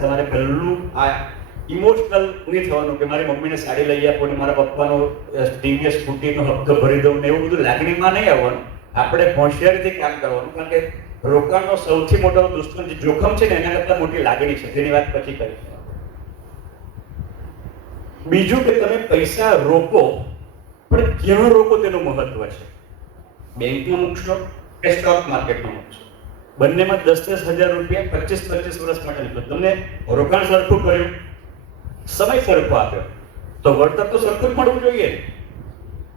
તમારે પહેલું આ ઇમોશનલ નહીં થવાનું કે મારી મમ્મીને સાડી લઈ આપો ને મારા પપ્પાનો ટીવીએસ સ્કૂટીનો હપ્તો ભરી દઉં ને એવું બધું લાગણીમાં નહીં આવવાનું. આપણે હોશિયારીથી કામ કરવાનું. કારણ કે રોકાણનો સૌથી મોટો દુશ્મન જે જોખમ છે ને એના કરતાં મોટી લાગણી છે, જેની વાત પછી કરીશ. બીજું કે તમે પૈસા રોકો, પણ ક્યાં રોકો તેનું મહત્વ છે. બેંકમાં મૂકશો કે સ્ટોક માર્કેટમાં મૂકશો, બંનેમાં 10,000 રૂપિયા 25 વર્ષ માટે લીધો. તમને રોકાણ સરખું કર્યું, સમય સરખો આપ્યો તો વળતર તો સરખું જ મળવું જોઈએ.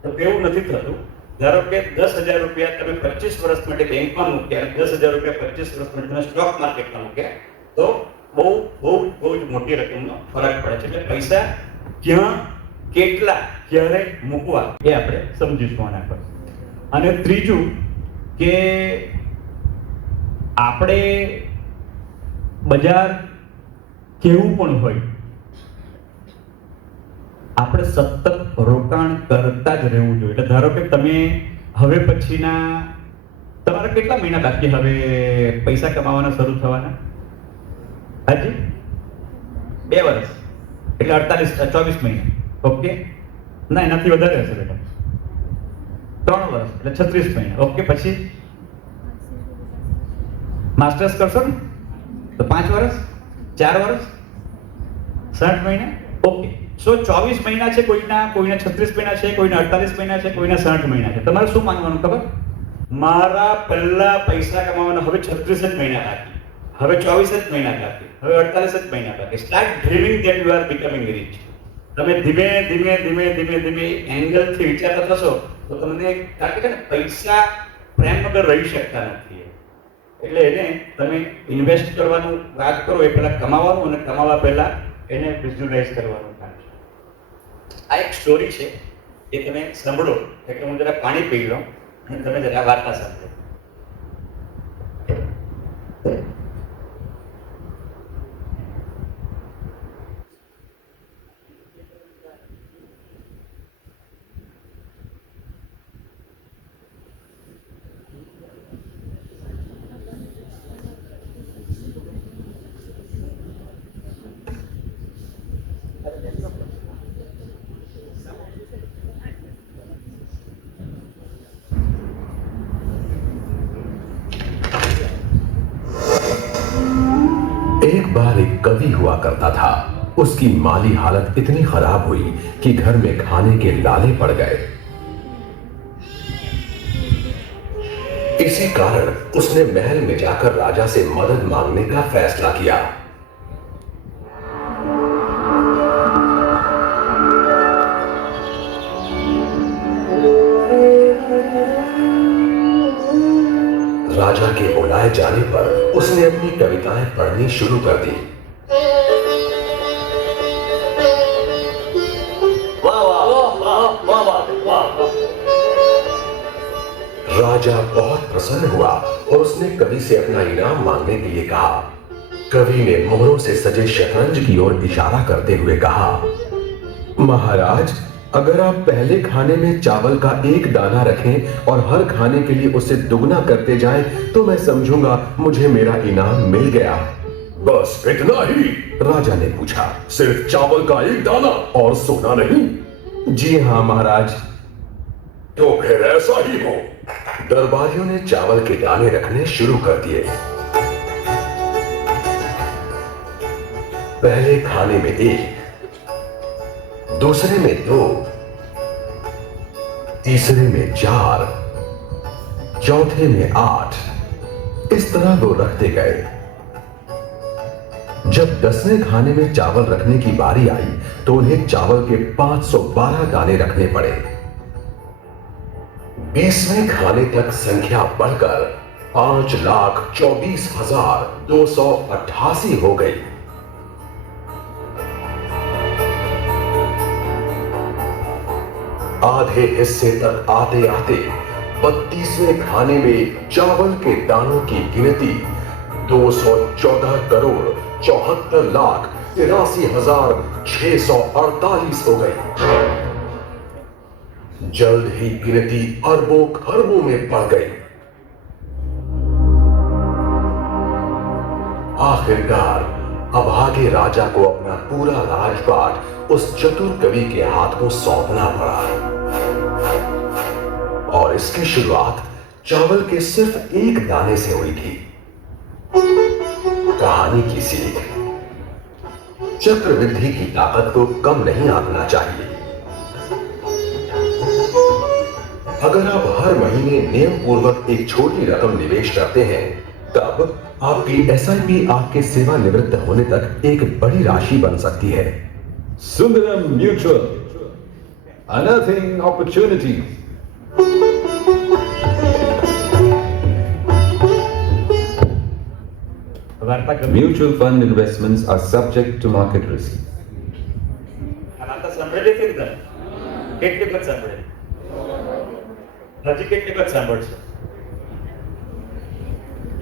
તો એવું નથી થતું. ધારો કે 10,000 રૂપિયા તમે 25 વર્ષ માટે બેંકમાં મૂક્યા, 10,000 રૂપિયા 25 વર્ષ માટે તમે સ્ટોક માર્કેટમાં મૂક્યા, તો બહુ જ મોટી રકમનો ફરક પડે છે. એટલે પૈસા ક્યાં, કેટલા, ક્યારે મૂકવા એ આપણે સમજીશું આના પર. અને ત્રીજું કે આપણે બજાર કેવું પણ હોય, આપણે સતત રોકાણ કરતા જ રહેવું જોઈએ. એટલે ધારો કે તમે હવે પછીના તમારા કેટલા મહિના બાકી હવે પૈસા કમાવાના શરૂ થવાના? હાજી 2 વર્ષ એટલે 24 મહિના. ઓકે, ના એનાથી વધારે હશે બેટા. 3 વર્ષ એટલે 36 મહિના. ઓકે, પછી માસ્ટર્સ કરશો ને તો 5 વર્ષ, 4 વર્ષ, 60 મહિના. ઓકે, સો 24 મહિના છે કોઈના 36 મહિના છે, કોઈના 48 મહિના છે, કોઈના 60 મહિના છે. તમારે શું માનવાનું ખબર? મારા પહેલા પૈસા કમાવાના હવે 36 જ મહિના બાકી, હવે 24 જ મહિના બાકી, હવે 48 જ મહિના બાકી. Start dreaming that you are becoming rich. તમે ધીમે ધીમે ધીમે ધીમે ધીમે એંગલથી વિચારતા થશો તો તમને કારણ કે પૈસા પ્રેમ વગર રહી શકતા નથી. એટલે એને તમે ઇન્વેસ્ટ કરવાનું વાત કરો એ પહેલા કમાવાનું, અને કમાવા પહેલા એને વિઝ્યુલાઇઝ કરવાનું કામ છે. આ એક સ્ટોરી છે એ તમે સાંભળો, એટલે હું જરા પાણી પી લઉં અને તમે જરા વાર્તા સાંભળો. एक बार एक कवि हुआ करता था। उसकी माली हालत इतनी खराब हुई कि घर में खाने के लाले पड़ गए। इसी कारण उसने महल में जाकर राजा से मदद मांगने का फैसला किया। राजा के बुलाए जाने पर उसने अपनी कविताएं पढ़नी शुरू कर दी। વાહ વાહ વાહ વાહ વાહ વાહ. राजा बहुत प्रसन्न हुआ और उसने कवि से अपना इनाम मांगने के लिए कहा। कवि ने मोहरों से सजे शतरंज की ओर इशारा करते हुए कहा, महाराज, अगर आप पहले खाने में चावल का एक दाना रखें और हर खाने के लिए उसे दुगना करते जाएं, तो मैं समझूंगा मुझे मेरा इनाम मिल गया। बस इतना ही? राजा ने पूछा। सिर्फ चावल का एक दाना और सोना नहीं? जी हाँ महाराज। तो फिर ऐसा ही हो। दरबारियों ने चावल के दाने रखने शुरू कर दिए। पहले खाने में एक, दूसरे में 2, तीसरे में 4, चौथे में 8, इस तरह वो रखते गए। जब 10वें खाने में चावल रखने की बारी आई तो उन्हें चावल के 512 दाने रखने पड़े। 20वें खाने तक संख्या बढ़कर 5,24,288 हो गई। आधे हिस्से तक आते आते 32वें खाने में चावल के दानों की गिनती 214,74,83,648 हो गई। जल्द ही गिनती अरबों खरबों में बढ़ गई। आखिरकार अभागे राजा को अपना पूरा राजपाट उस चतुर कवि के हाथ को सौंपना पड़ा। और इसकी शुरुआत चावल के सिर्फ एक दाने से हुई थी। कहानी की सीख, चक्रवृद्धि की ताकत को कम नहीं आंकना चाहिए। अगर आप हर महीने नियम पूर्वक एक छोटी रकम निवेश करते हैं, तब आपकी एसआईपी आपके सेवानिवृत्त होने तक एक बड़ी राशि बन सकती है। Sundaram Mutual, unearthing opportunities. Mutual fund investments are subject to market risk. આ વાર્તા સાંભળેલી છે ને તમે? કેટલી વખત સાંભળેલી? હજી કેટલી વખત સાંભળશો?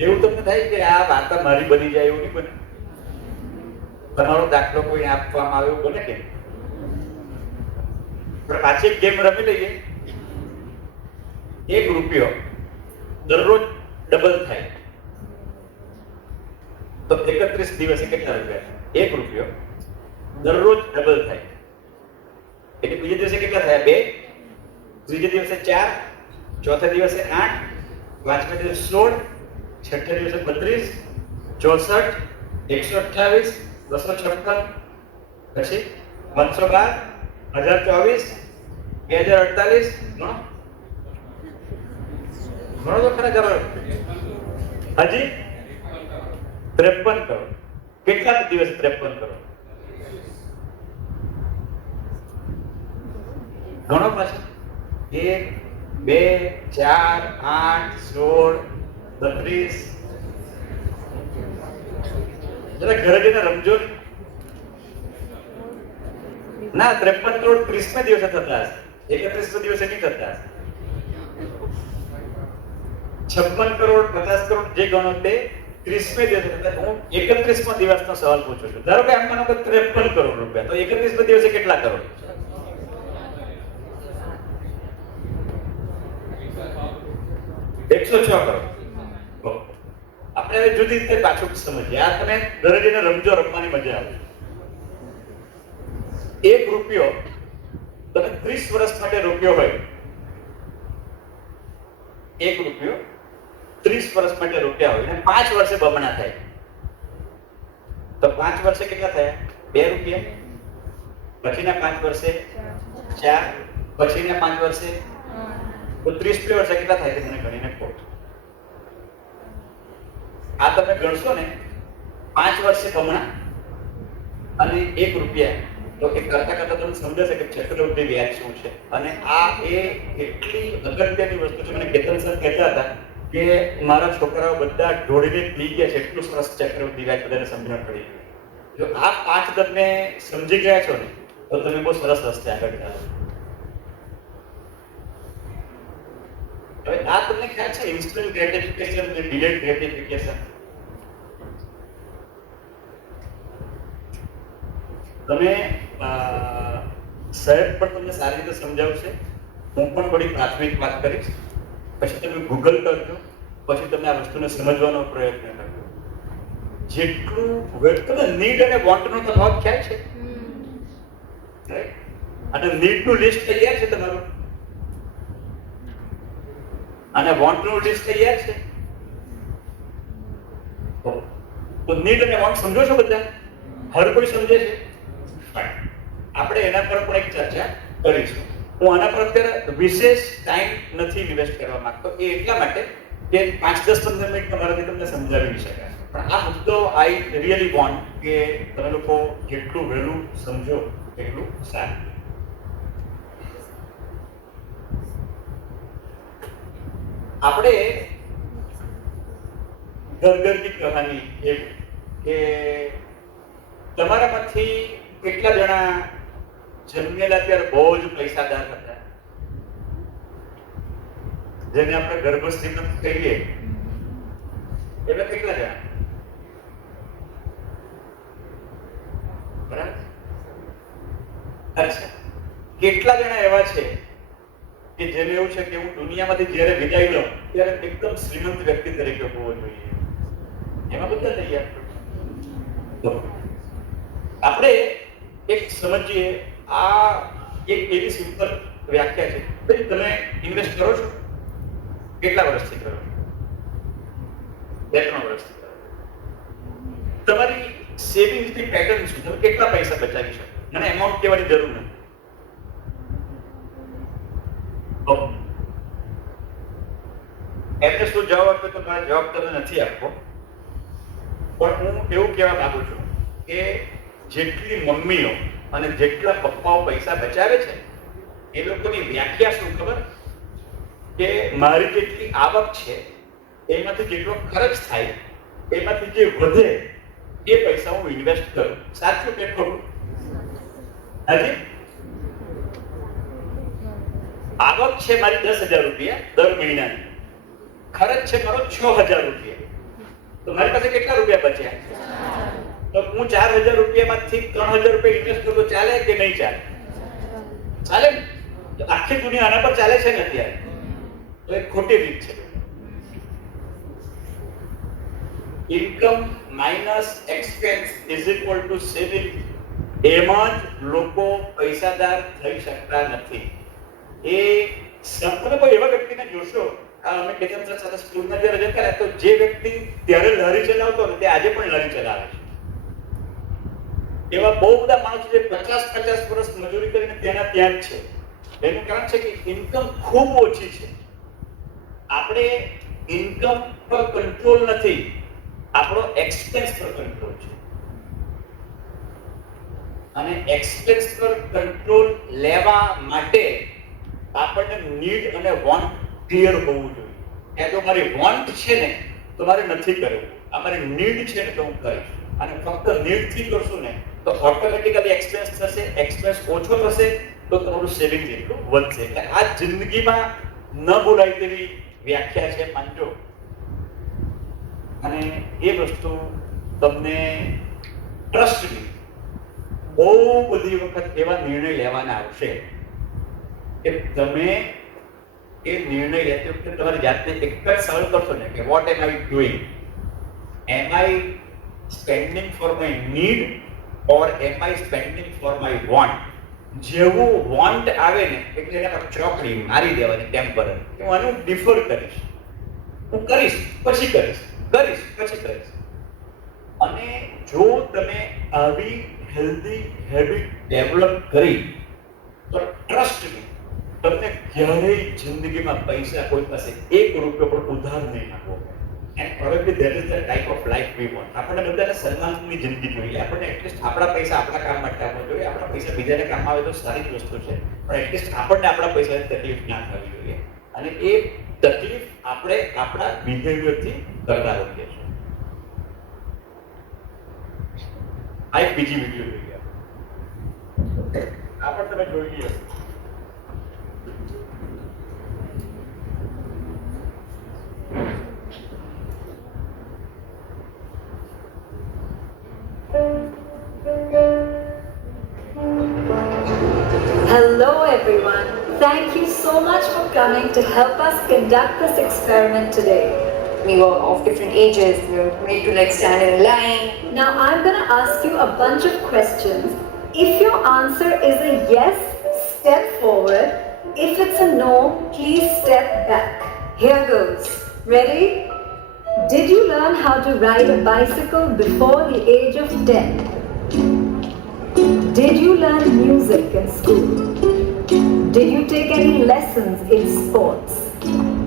એવું તમને થાય કે આ વાર્તા મારી બની જાય એવું નહીં બને? તમારો દાખલો કોઈ આપવામાં આવે એવું બને કે? પણ પાછી એક ગેમ રમી લઈએ. 1 રૂપિયો દરરોજ ડબલ થાય તો 31 દિવસે કેટલા રૂપિયા? 1 રૂપિયો દરરોજ ડબલ થાય એટલે બીજે દિવસે કેટલા થયા? 2, ત્રીજે દિવસે 4, ચોથા દિવસે 8, પાંચમા દિવસે 16, છઠ્ઠા દિવસે 32, 64, 128, 256, પછી 512, 1024, 2048, ગણો તો ખરા કરો. હજી 53 કરોડ. કેટલા દિવસ 53 કરોડ? ગણો પાછા. 1, 2, 4, 8, 16, 32. જરા ઘરે જઈને રમજો. ના, 53 કરોડ 30 દિવસે થતા હશે, 31 દિવસે નહીં થતા હશે. 56 કરોડ 50 કરોડ જે ગણો તે 30 દિવસે થતા. હું 31 દિવસનો સવાલ પૂછું છું. ધારો કે આમ માનો કે 53 કરોડ રૂપિયા, તો 31 દિવસે કેટલા કરોડ? 106 કરોડ. આપણે હવે જુદી રીતે પાછું સમજીએ. આ તમે ઘરે જઈને રમજો, રમવાની મજા આવે. 1 રૂપિયો તમે 30 વર્ષ માટે રોક્યો હોય, 1 રૂપિયો 30 વર્ષ માટે રોક્યા હોય અને 5 વર્ષે બમણા થાય, તો 5 વર્ષે કેટલા થયા? 2 રૂપિયા. પછીના 5 વર્ષે 4, પછીના 5 વર્ષે તો 30 વર્ષે કેટલા થાય? મને ગણીને કહો. આ તમે ગણશો ને, 5 વર્ષે બમણા અને 1 રૂપિયા, તો એ કરતા કરતા તમને સમજાશે કે ચક્રવૃદ્ધિ વ્યાજ શું છે. અને આ એ એટલી અગત્યની વસ્તુ છે. મને કેતન સર કહેતા હતા કે મારા છોકરાઓ બધા ઢોળીને પી ગયા છે, એટલું સરસ ચક્રવૃદ્ધિ વ્યાજ બધાને સમજણ પડી ગઈ. જો આ 5 તમને સમજી ગયા છો ને, તો તમે બહુ સરસ રસ્તે આગળ ચાલો. હવે આ તમને ખ્યાલ છે ઇન્સ્ટન્ટ ગ્રેટિફિકેશન અને ડિલેડ ગ્રેટિફિકેશન? તમે સાહેબ પણ તમને સારી રીતે સમજાવશે, હું પણ થોડી પ્રાથમિક વાત કરીશ, પછી તમે ગૂગલ કરજો, પછી તમે આ વસ્તુને સમજવાનો પ્રયત્ન કરજો. જેટલું તમને નીડ અને વોન્ટનો તફાવત ખ્યાલ છે? અને નીડનું લિસ્ટ તૈયાર છે તમારું, અને વોન્ટનું લિસ્ટ તૈયાર છે. તો નીડ અને વોન્ટ સમજો છો બધા? હર કોઈ સમજે છે? આપણે એના પર પણ એક ચર્ચા કરીશું. હું આના પર અત્યારે વિશેષ ટાઈમ નથી ઇન્વેસ્ટ કરવા માંગતો, એ એટલા માટે કે 5-10-15 મિનિટ તમારાથી તમને સમજાવી શકાય. પણ આ મુદ્દો આઈ રિયલી વોન્ટ કે તમે લોકો જેટલું વહેલું સમજો એટલું સારું. આપણે ઘર-ઘરની કહાની એવી કે તમારામાંથી કેટલા જણા જન્મેલા ત્યારે બહુ જ પૈસાદાર હતા, જેને આપણે ગર્ભ શ્રીમંત કહીએ, એવા કેટલા જણા? બરાબર. અચ્છા, કેટલા જણા એવા છે કે જેને એવું છે કે હું દુનિયામાંથી જ્યારે વિદાય લઉં ત્યારે એકદમ શ્રીમંત વ્યક્તિ તરીકે હોવો જોઈએ? એમાં બધા તૈયાર. આપણે એક સમજીએ, આ એક એવી સિમ્પલ વ્યાખ્યા છે. ભાઈ તમે ઇન્વેસ્ટ કરો છો? કેટલા વર્ષથી કરો? 2-3 વર્ષથી કરો. તમારી સેવિંગ્સની પેટર્ન શું? તમે કેટલા પૈસા બચાવી શકો? મને એમાઉન્ટ કહેવાની જરૂર નથી. એમને શું જવાબ આપ્યો તો મારે જવાબ તમને નથી આપવો, પણ હું એવું કહેવા માંગુ છું કે જેટલી મમ્મીઓ અને જેટલા પપ્પાઓ પૈસા બચાવે છે, એ લોકોની વ્યાખ્યા શું ખબર? કે મારી જેટલી આવક છે એમાંથી જેટલો ખર્ચ થાય એમાંથી જે વધે એ પૈસા હું ઇન્વેસ્ટ કરું. સાચું કે ખોટું? હાજી, આવક છે મારી 10,000 રૂપિયા દર મહિનાની, ખર્ચ છે મારો 6,000 રૂપિયા, તો મારી પાસે કેટલા રૂપિયા બચ્યા? તો હું 4,000 રૂપિયામાંથી 3,000 રૂપિયા ઇન્વેસ્ટ કરું તો ચાલે કે નહીં ચાલે? ચાલે ને? તો આખી દુનિયા આના પર ચાલે છે ને અત્યારે, તો એક ખોટી રીત છે. Income minus expense is equal to saving. એમાં જ લોકો પૈસાદાર થઈ શકતા નથી. એ તમે કોઈ એવા વ્યક્તિને જોશો, અમે કેતન સર સાથે સ્કૂલમાં જ્યારે જતા રહ્યા, તો જે વ્યક્તિ ત્યારે લારી ચલાવતો ને તે આજે પણ લારી ચલાવે છે. એવા બહુ બધા માણસો જે 50 વર્ષ મજૂરી કરીને ત્યાં જ છે. એનું કારણ છે કે ઇન્કમ ખૂબ ઓછી છે. આપણે ઇન્કમ પર કંટ્રોલ નથી, આપણો એક્સપેન્સ પર કંટ્રોલ છે. અને એક્સપેન્સ પર કંટ્રોલ લેવા માટે આપણને નીડ અને વોન્ટ ક્લિયર હોવું જોઈએ. એ તો મારી વોન્ટ છે ને તો મારે નથી કરવું, આ મારી નીડ છે ને તો હું કરીશ. અને ફક્ત નીડ થી કરશું ને તો ઓટોમેટિકલી એક્સપેન્સ થશે, એક્સપેન્સ ઓછો થશે તો તમારું સેવિંગ એટલું વધશે. એટલે આ જિંદગીમાં ન બોલાય તેવી વ્યાખ્યા છે, માનજો. અને એ વસ્તુ તમને ટ્રસ્ટની બહુ બધી વખત એવા નિર્ણય લેવાના આવશે કે તમે એ નિર્ણય લેતી વખતે તમારી જાતને એક જ સવાલ કરશો ને કે what am I doing? Am I spending for my need or am I spending for my want? જેવું વોન્ટ આવે ને એટલે એના પર ચોકડી મારી દેવાની ટેમ્પરરી, હું આનું ડિફર કરીશ, હું કરીશ પછી કરીશ, કરીશ પછી કરીશ. અને જો તમે આવી હેલ્ધી હેબિટ ડેવલપ કરી તો ટ્રસ્ટ મી, તમને ક્યારેય જિંદગીમાં પૈસા કોઈ પાસે ₹1 પણ ઉધાર નહીં આપવો. And probably that is the type of life we want. આપણને બધાને સન્માનની જિંદગી જોઈએ. આપણને એટલીસ્ટ આપણા પૈસા આપણા કામ માટે આપવા જોઈએ. આપણા પૈસા બીજાને કામ આવે તો સારી જ વસ્તુ છે, પણ એટલીસ્ટ આપણને આપણા પૈસાની તકલીફ ના થવી જોઈએ. અને એ તકલીફ આપણે આપણા બિહેવિયરથી કરતા રહીએ છીએ. આ એક બીજી વિડીયો જોઈએ, આ પણ તમે જોઈ હશે. Hello everyone. Thank you so much for coming to help us conduct this experiment today. We were of different ages, we were made to like stand in a line. Now I'm going to ask you a bunch of questions. If your answer is a yes, step forward. If it's a no, please step back. Here goes. Ready? Did you learn how to ride a bicycle before the age of 10? Did you learn music in school? Did you take any lessons in sports?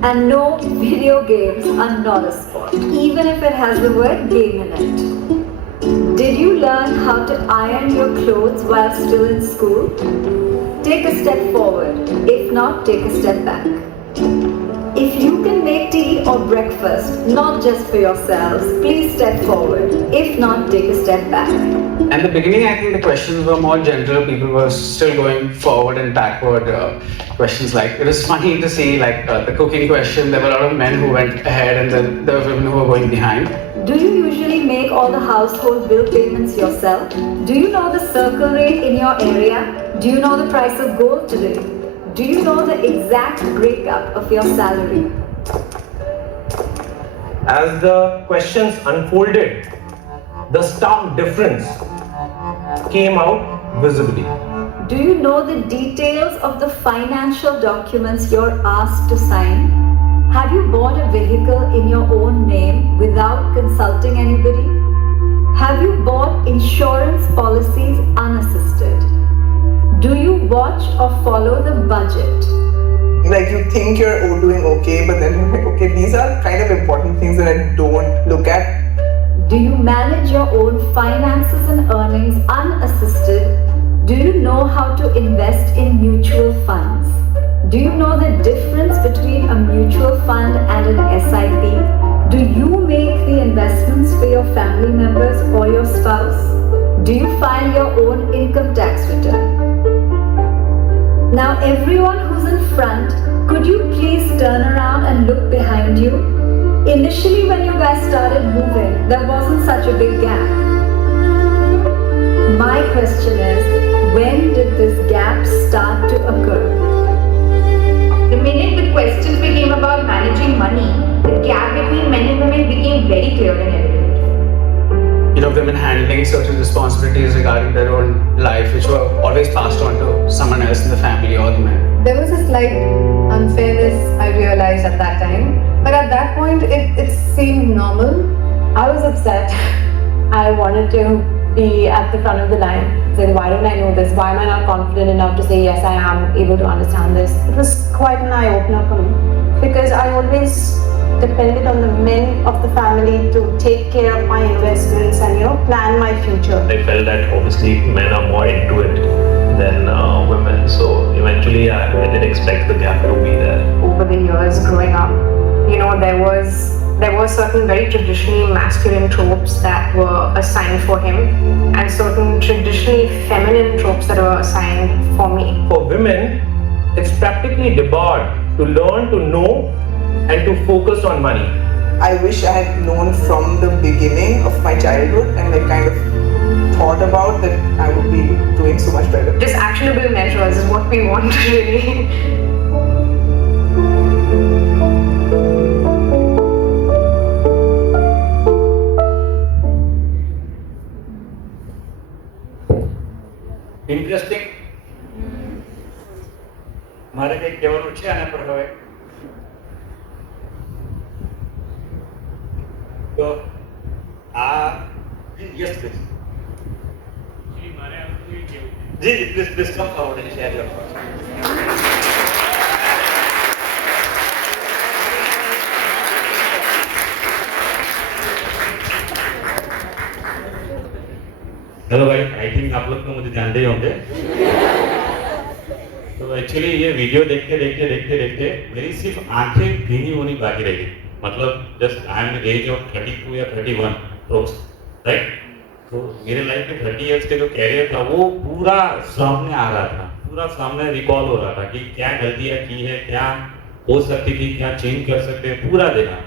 And no, video games are not a sport, even if it has the word game in it. Did you learn how to iron your clothes while still in school? Take a step forward. If not, take a step back. If you can make tea or breakfast, not just for yourselves, please step forward. If not, take a step back. In the beginning, I think the questions were more general. People were still going forward and backward. Questions like, it was funny to see like the cooking question, there were a lot of men who went ahead and there were women who were going behind. Do you usually make all the household bill payments yourself? Do you know the circle rate in your area? Do you know the price of gold today? Do you know the exact breakup of your salary? As the questions unfolded, the stark difference came out visibly. Do you know the details of the financial documents you're asked to sign? Have you bought a vehicle in your own name without consulting anybody? Have you bought insurance policies unassisted? Do you watch or follow the budget? Like you think you're doing okay, but then you're like, okay, these are kind of important things that I don't look at. Do you manage your own finances and earnings unassisted? Do you know how to invest in mutual funds? Do you know the difference between a mutual fund and an SIP? Do you make the investments for your family members or your spouse? Do you file your own income tax return? Now everyone who's in front, could you please turn around and look behind you? Initially when you guys started moving, there wasn't such a big gap. My question is, when did this gap start to occur? The minute the questions became about managing money, the gap between men and women became very clear and evident. You know, women handling certain responsibilities regarding their own life, which were always passed on to someone else in the family or the man. There was a slight unfairness I realized at that time, but at that point it seemed normal. I was upset. I wanted to be at the front of the line, saying, why don't I know this? Why am I not confident enough to say, yes, I am able to understand this? It was quite an eye-opener for me, because I always depended on the men of the family to take care of my investments and, plan my future. I felt that obviously men are more into it than women, so eventually I didn't expect the gap to be there. Over the years growing up, there were certain very traditionally masculine tropes that were assigned for him, and certain traditionally feminine tropes that were assigned for me. For women, it's practically debarred to learn to know and to focus on money. I wish I had known from the beginning of my childhood and kind of thought about that I would be doing so much better. Just actionable measures is what we want really. Interesting મારે કંઈક કહેવાનું છે આના પર હવે. તો yes please. જી જી please please come forward and share your thoughts. Hello भाई, आई थिंक आप लोग तो मुझे जानते ही होंगे. तो एक्चुअली ये वीडियो देखते देखते देखते देखते मेरी सिर्फ आंखें भीनी होनी बाकी रह गई. मतलब just I am age of 32 या 31 रोज, राइट. तो मेरे लाइफ में 30 इयर्स के जो कैरियर था वो पूरा सामने आ रहा था, पूरा सामने रिकॉल हो रहा था कि क्या गलतियाँ की है, क्या हो सकती थी, क्या चेंज कर सकते हैं, पूरा देखा.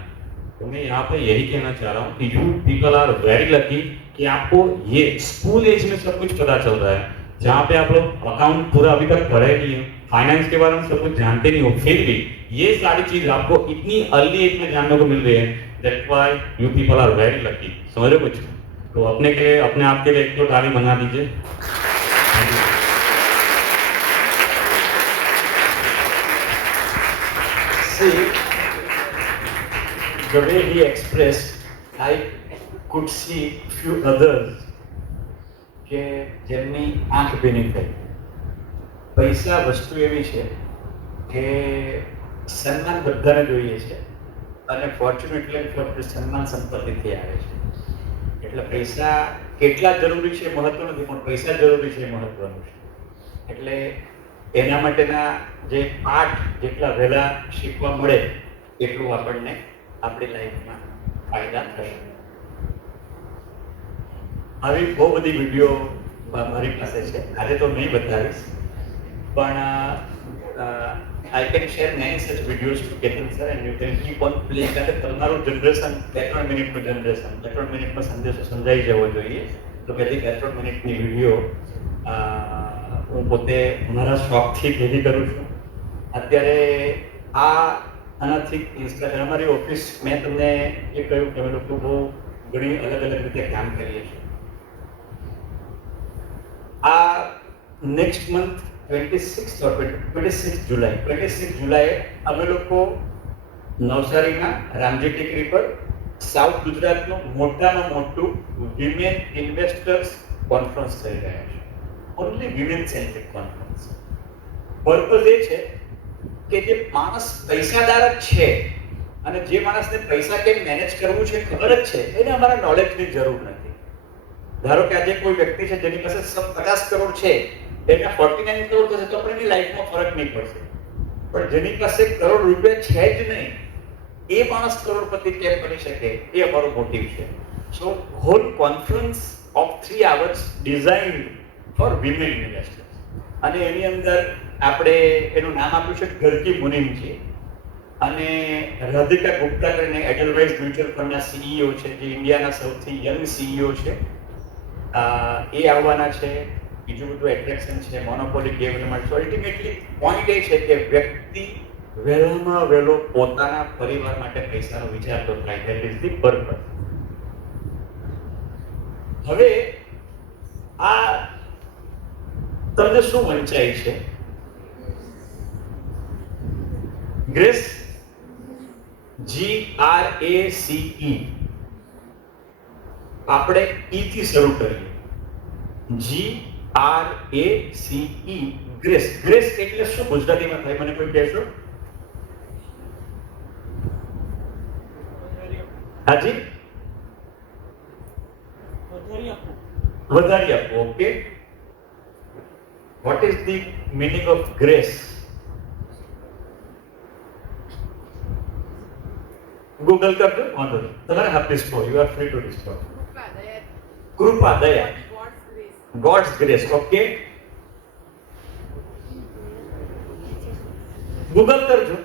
तो मैं यहाँ पे यही कहना चाह रहा हूँ कि you people are very lucky कि आपको ये स्कूल एज में सब कुछ पता चल रहा है, जहाँ पे आप लोग अकाउंट पूरा अभी तक पढ़े नहीं है, फाइनेंस के बारे में सब कुछ जानते नहीं हो, फिर भी ये सारी चीज आपको इतनी अर्ली एज में जानने को मिल रही है. That's why you people are very lucky. समझ रहे हो कुछ? तो अपने आप के लिए एक तो ताली बना दीजिए. See, the way he expressed, I could see few others કે જેમની આંખ ભીની થઈ. પૈસા વસ્તુ એવી છે કે સન્માન બધાને જોઈએ છે અને ફોર્ચ્યુનેટલી સન્માન સંપત્તિથી આવે છે. એટલે પૈસા કેટલા જરૂરી છે મહત્વ નથી, પણ પૈસા જરૂરી છે મહત્વનું છે. એટલે એના માટેના જે પાઠ જેટલા વહેલા શીખવા મળે એટલું આપણને આપણી લાઈફમાં ફાયદા થશે. આવી બહુ બધી વિડીયો મારી પાસે છે, આજે તો નહીં બતાવીશ, પણ I can share many such videos to Ketan sir and you can keep on playing. કારણ કે તમારું જનરેશન 2-3 મિનિટનું જનરેશન 2-3 મિનિટમાં સંદેશો સમજાઈ જવો જોઈએ. તો પહેલી 2-3 મિનિટની વિડીયો હું પોતે મારા શોખથી ભેગી કરું છું. અત્યારે આનાથી ઇન્સ્પિરેશન અમારી ઓફિસ, મેં તમને એ કહ્યું કે અમે લોકો બહુ ઘણી અલગ અલગ રીતે કામ કરીએ છીએ. આ નેક્સ્ટ મંથ 26 જુલાઈએ અમે લોકો નવસારીના રામજી ટેકરી પર સાઉથ ગુજરાતનું મોટામાં મોટું વિમેન ઇન્વેસ્ટર્સ કોન્ફરન્સ થઈ રહ્યા છે. Only women centric conference. Purpose એ છે કે જે માણસ પૈસાદાર જ છે અને જે માણસને પૈસા કેમ મેનેજ કરવું છે ખબર જ છે, એને અમારા નોલેજની જરૂર નથી. ધારો કે આજે કોઈ વ્યક્તિ છે જેની પાસે 50 કરોડ છે, એના 49 કરોડ થશે તો પણ એની લાઈફમાં ફરક નહીં પડશે. પણ જેની પાસે કરોડ રૂપિયા છે જ નહીં, એ માણસ કરોડપતિ કેમ બની શકે, એ અમારો મોટિવ છે. So whole conference of 3 hours designed for women investors. અને એની અંદર આપણે એનું નામ આપ્યું છે ઘરકી મુનિમજી. અને રાધિકા ગુપ્તા કરીને એડલવાઇઝ મ્યુચ્યુઅલ ફંડના CEO છે, જે ઇન્ડિયાના સૌથી યંગ CEO છે. એ આવવાના છે. બીજું બધું એટ્રેક્શન છે, મોનોપોલી ગેમ રમત. સો અલ્ટિમેટલી પોઈન્ટ એ છે કે વ્યક્તિ વહેલામાં વહેલો પોતાના પરિવાર માટે પૈસાનો વિચાર તો થાય. That is the purpose. હવે આ તમને શું વંચાય છે? Grace, GRACE. આપણે ઈ થી શરૂ કરીએ. GRACE, grace. ગ્રેસ એટલે શું ગુજરાતીમાં થાય, મને કોઈ કહેશો? હાજી, વધારી આપો. Okay, what is the meaning of grace? Google કરજો, વાંધો નહીં, તમારે half disco, you are free to disco. કૃપા, દયા, ગોડ્સ ગ્રેસ. ઓકે, ગૂગલ કરજો.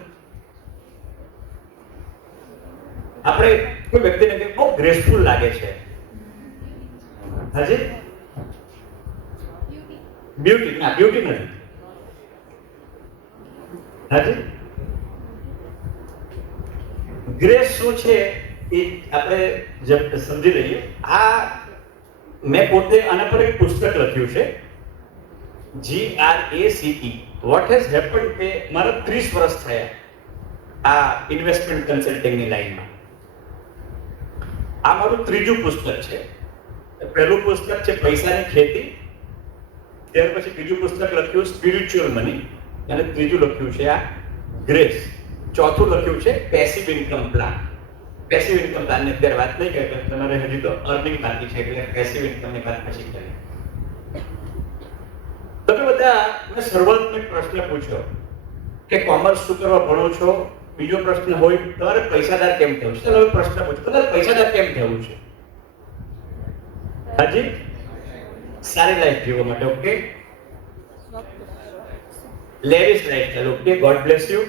આપણે કોઈ વ્યક્તિને કે બહુ ગ્રેસફુલ લાગે છે, હાજી, બ્યુટી, ના બ્યુટી નથી, હાજી. ગ્રેસ શું છે એ આપણે સમજી લઈએ. આ મેં પોતે આના પર એક પુસ્તક લખ્યું છે, GRACE, વોટ હેઝ હેપન્ડ. કે મારા 30 વર્ષ થયા આ ઇન્વેસ્ટમેન્ટ કન્સલ્ટિંગની લાઈનમાં. આ મારું ત્રીજું પુસ્તક છે. પહેલું પુસ્તક છે પૈસાની ખેતી, ત્યાર પછી બીજું પુસ્તક લખ્યું સ્પિરિચ્યુઅલ મની, અને ત્રીજું લખ્યું છે આ ગ્રેસ. ચોથું લખ્યું છે passive income plan. Passive income પ્લાનની અત્યારે વાત નહીં કરી, તમારે હજી તો અર્નિંગ બાકી છે, એટલે પેસિવ ઇન્કમની વાત પછી કરીએ. તમે બધા મેં શરૂઆતમાં એક પ્રશ્ન પૂછ્યો કે કોમર્સ શું કરવા ભણો છો. બીજો પ્રશ્ન હોય તમારે પૈસાદાર કેમ થવું છે. હવે પ્રશ્ન પૂછો, તમારે પૈસાદાર કેમ થવું છે? હાજી, સારી લાઈફ જીવવા માટે. Okay, lavish lifestyle. Okay, God bless you.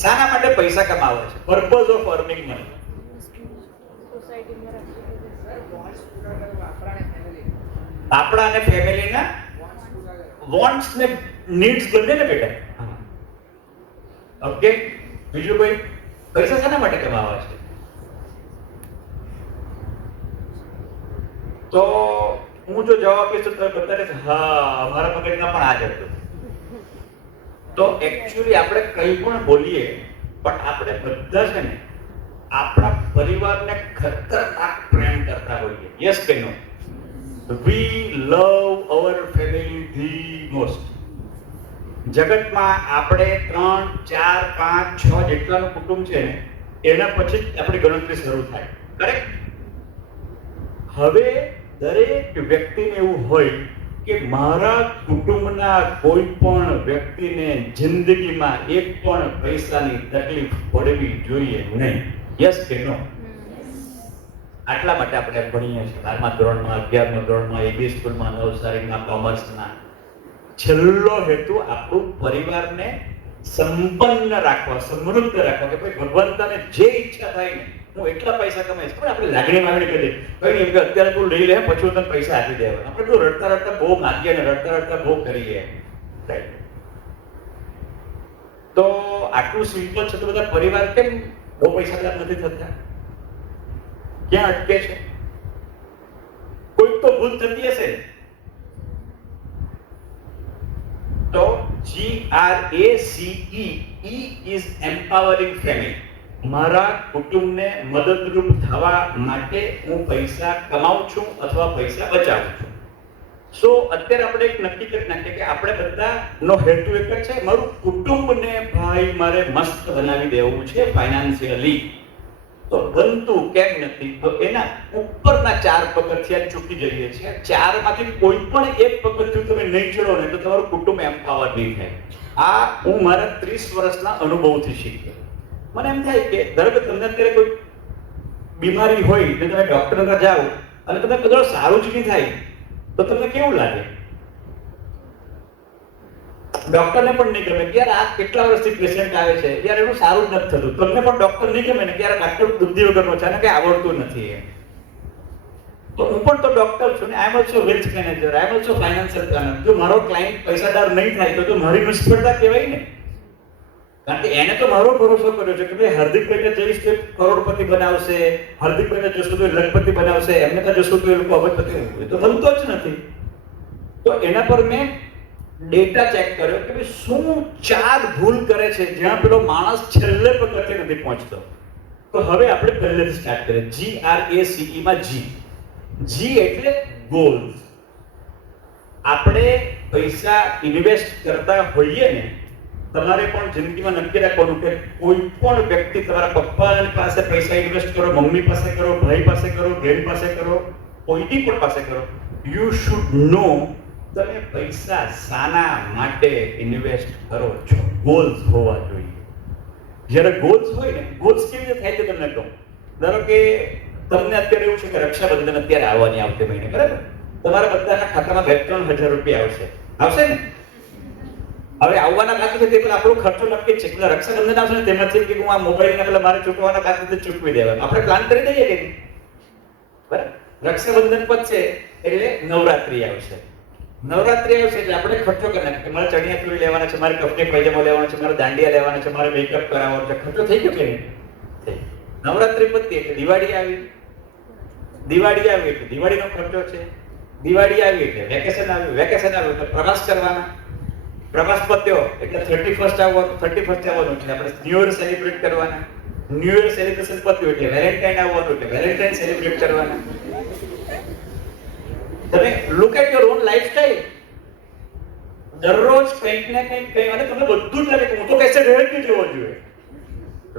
શાના માટે પૈસા કમાવો છે? Purpose of earning money. આપણા અને ફેમિલીના વોન્ટ્સ ને નીડ્સ બંને ને બેટા. ઓકે, બીજું કોઈ પૈસા શાના માટે કમાવા છે? તો હું જો જવાબ આપીશ તો તમે બધાને હા અમારા મગજમાં પણ આ જ હતું. તો એકચ્યુઅલી આપણે કંઈ પણ બોલીએ પણ આપણે બધા છે ને આપણા પરિવારને ખતરનાક પ્રેમ કરતા હોઈએ. યસ કે નો? વી લવ અવર ફેમિલી ધી મોસ્ટ. જગતમાં આપણે 3, 4, 5, 6 જેટલાનું કુટુંબ છે ને એના પછી જ આપણી ગણતરી શરૂ થાય. કરેક્ટ? હવે દરેક વ્યક્તિને એવું હોય કે મારા કુટુંબના કોઈ પણ વ્યક્તિને જિંદગીમાં એક પણ પૈસાની તકલીફ પડવી જોઈએ નહીં. યસ કે નો? આટલા માટે આપણે ભણીએ છીએ 12મા ધોરણમાં, 11મા ધોરણમાં, AB સ્કૂલમાં, નવસારીમાં, કોમર્સમાં. છેલ્લો હેતુ આપણું પરિવારને સંપન્ન રાખવા, સમૃદ્ધ રાખવા, કે ભાઈ ભગવાન તને જે ઈચ્છા થાય ને હું એટલા પૈસા કમાઈશ. પણ આપણે લાગણી માંગણી કરી કઈ નહીં કે અત્યારે તું લઈ લે પછી તને પૈસા આપી દેવાના. આપણે તો રડતા રડતા બહુ માગીએ ને રડતા રડતા બહુ કરીએ. રાઈટ? તો આટલું સિમ્પલ છે તો બધા પરિવાર કેમ બહુ પૈસાદાર નથી થતા? ક્યાં અટકે છે? કોઈ તો ભૂલ થતી હશે. તો GRACE, E is empowering family. મારા કુટુંબને મદદરૂપ થવા માટે હું પૈસા કમાઉં છું અથવા પૈસા બચાવું છું. સો અત્યારે આપણે એક નક્કી કરી નાખીએ કે આપણે બધાનો હેતુ એક જ છે, મારું કુટુંબને ભાઈ મારે મસ્ત બનાવી દેવું છે ફાઇનાન્શિયલી. તો બનતું કેમ નથી? તો એના ઉપરના 4 પગથિયા ચૂકી જઈએ છીએ. 4માંથી કોઈ પણ એક પગથિયું તમે નહીં ચડો ને તો તમારું કુટુંબ એમ્પાવર નહીં થાય. આ હું મારા 30 વર્ષના અનુભવથી શીખ્યો. મને એમ થાય કે ધારો કે તમને અત્યારે કોઈ બીમારી હોય ને તમે ડોક્ટર ના જાઓ અને તમને કદાચ સારું જ નહીં થાય તો તમને કેવું લાગે? ડોક્ટરને પણ નહીં ગમે કે યાર આ કેટલા વર્ષથી પેશન્ટ આવે છે, યાર એનું સારું જ નથી થતું. તમને પણ ડોક્ટર નહીં ગમે ને કે યાર ડોક્ટર બુદ્ધિ વગરનો છે ને કઈ આવડતું નથી. તો હું પણ તો ડોક્ટર છું ને, I am also wealth manager, I am also financial planner. જો મારો ક્લાયન્ટ પૈસાદાર નહીં થાય તો મારી નિષ્ફળતા કહેવાય ને. કારણ કે એને તો મારો ભરોસો કર્યો છે કે ભાઈ હાર્દિકભાઈને જઈશ તો કરોડપતિ બનાવશે, હાર્દિકભાઈને જશું તો લખપતિ બનાવશે, એમને તો જશું તો એ લોકો અબજપતિ. એ તો બનતો જ નથી. તો એના પર મેં ડેટા ચેક કર્યો કે ભાઈ શું 4 ભૂલ કરે છે જ્યાં પેલો માણસ છેલ્લે પગથિયે નથી પહોંચતો. તો હવે આપણે પહેલેથી સ્ટાર્ટ કરીએ. GRACE માં G. જી એટલે ગોલ્સ. આપણે પૈસા ઇન્વેસ્ટ કરતા હોઈએ ને, તમારે પણ જિંદગીમાં નક્કી રાખવાનું કે કોઈ પણ વ્યક્તિ, તમારા પપ્પા પાસે પૈસા ઇન્વેસ્ટ કરો, મમ્મી પાસે કરો, ભાઈ પાસે કરો, બેન પાસે કરો, કોઈની પણ પાસે કરો, યુ શુડ નો તમે પૈસા શાના માટે ઇન્વેસ્ટ કરો છો. ગોલ્સ હોવા જોઈએ. જ્યારે ગોલ્સ હોય ને, ગોલ્સ કેવી રીતે થાય છે તમને કહું. ધારો કે તમને અત્યારે એવું છે કે રક્ષાબંધન અત્યારે આવવાની આવતે મહિને, બરાબર? તમારા બધાના ખાતામાં 2-3 હજાર રૂપિયા આવશે ને? હવે આવવાના બાકી છે તે પેલા આપણો ખર્ચો નક્કી છે. પેલા રક્ષાબંધન આવશે ને તેમાંથી કે હું આ મોબાઈલના પેલા મારે ચૂકવવાના બાકી છે ચૂકવી દેવા, આપણે પ્લાન કરી દઈએ કે નહીં? બરાબર. રક્ષાબંધન પતશે એટલે નવરાત્રી આવશે. નવરાત્રી આવશે એટલે આપણે ખર્ચો કરી નાખીએ. મારે ચણિયા ચોળી લેવાના છે, મારે કપડી પાયજામા લેવાના છે, મારે દાંડિયા લેવાના છે, મારે મેકઅપ કરાવવાનો છે. ખર્ચો થઈ ગયો કે નહીં? નવરાત્રી પતી એટલે દિવાળી આવી. દિવાળી આવી એટલે દિવાળીનો ખર્ચો છે. દિવાળી આવી એટલે વેકેશન આવ્યું. વેકેશન આવ્યું એટલે પ્રવાસ કરવાના. પ્રવાસ પત્યો એટલે 31st આવવાનું. 31st આવવાનું એટલે આપણે ન્યુ યર સેલિબ્રેટ કરવાના. ન્યુ યર સેલિબ્રેશન પત્યું એટલે વેલેન્ટાઇન આવવાનું એટલે વેલેન્ટાઇન સેલિબ્રેટ કરવાના. તમે look at your own lifestyle. દરરોજ કંઈક ને કંઈક અને તમને બધું જ લાગે કે હું તો કૈસે રહેતી જ હોવો જોઈએ.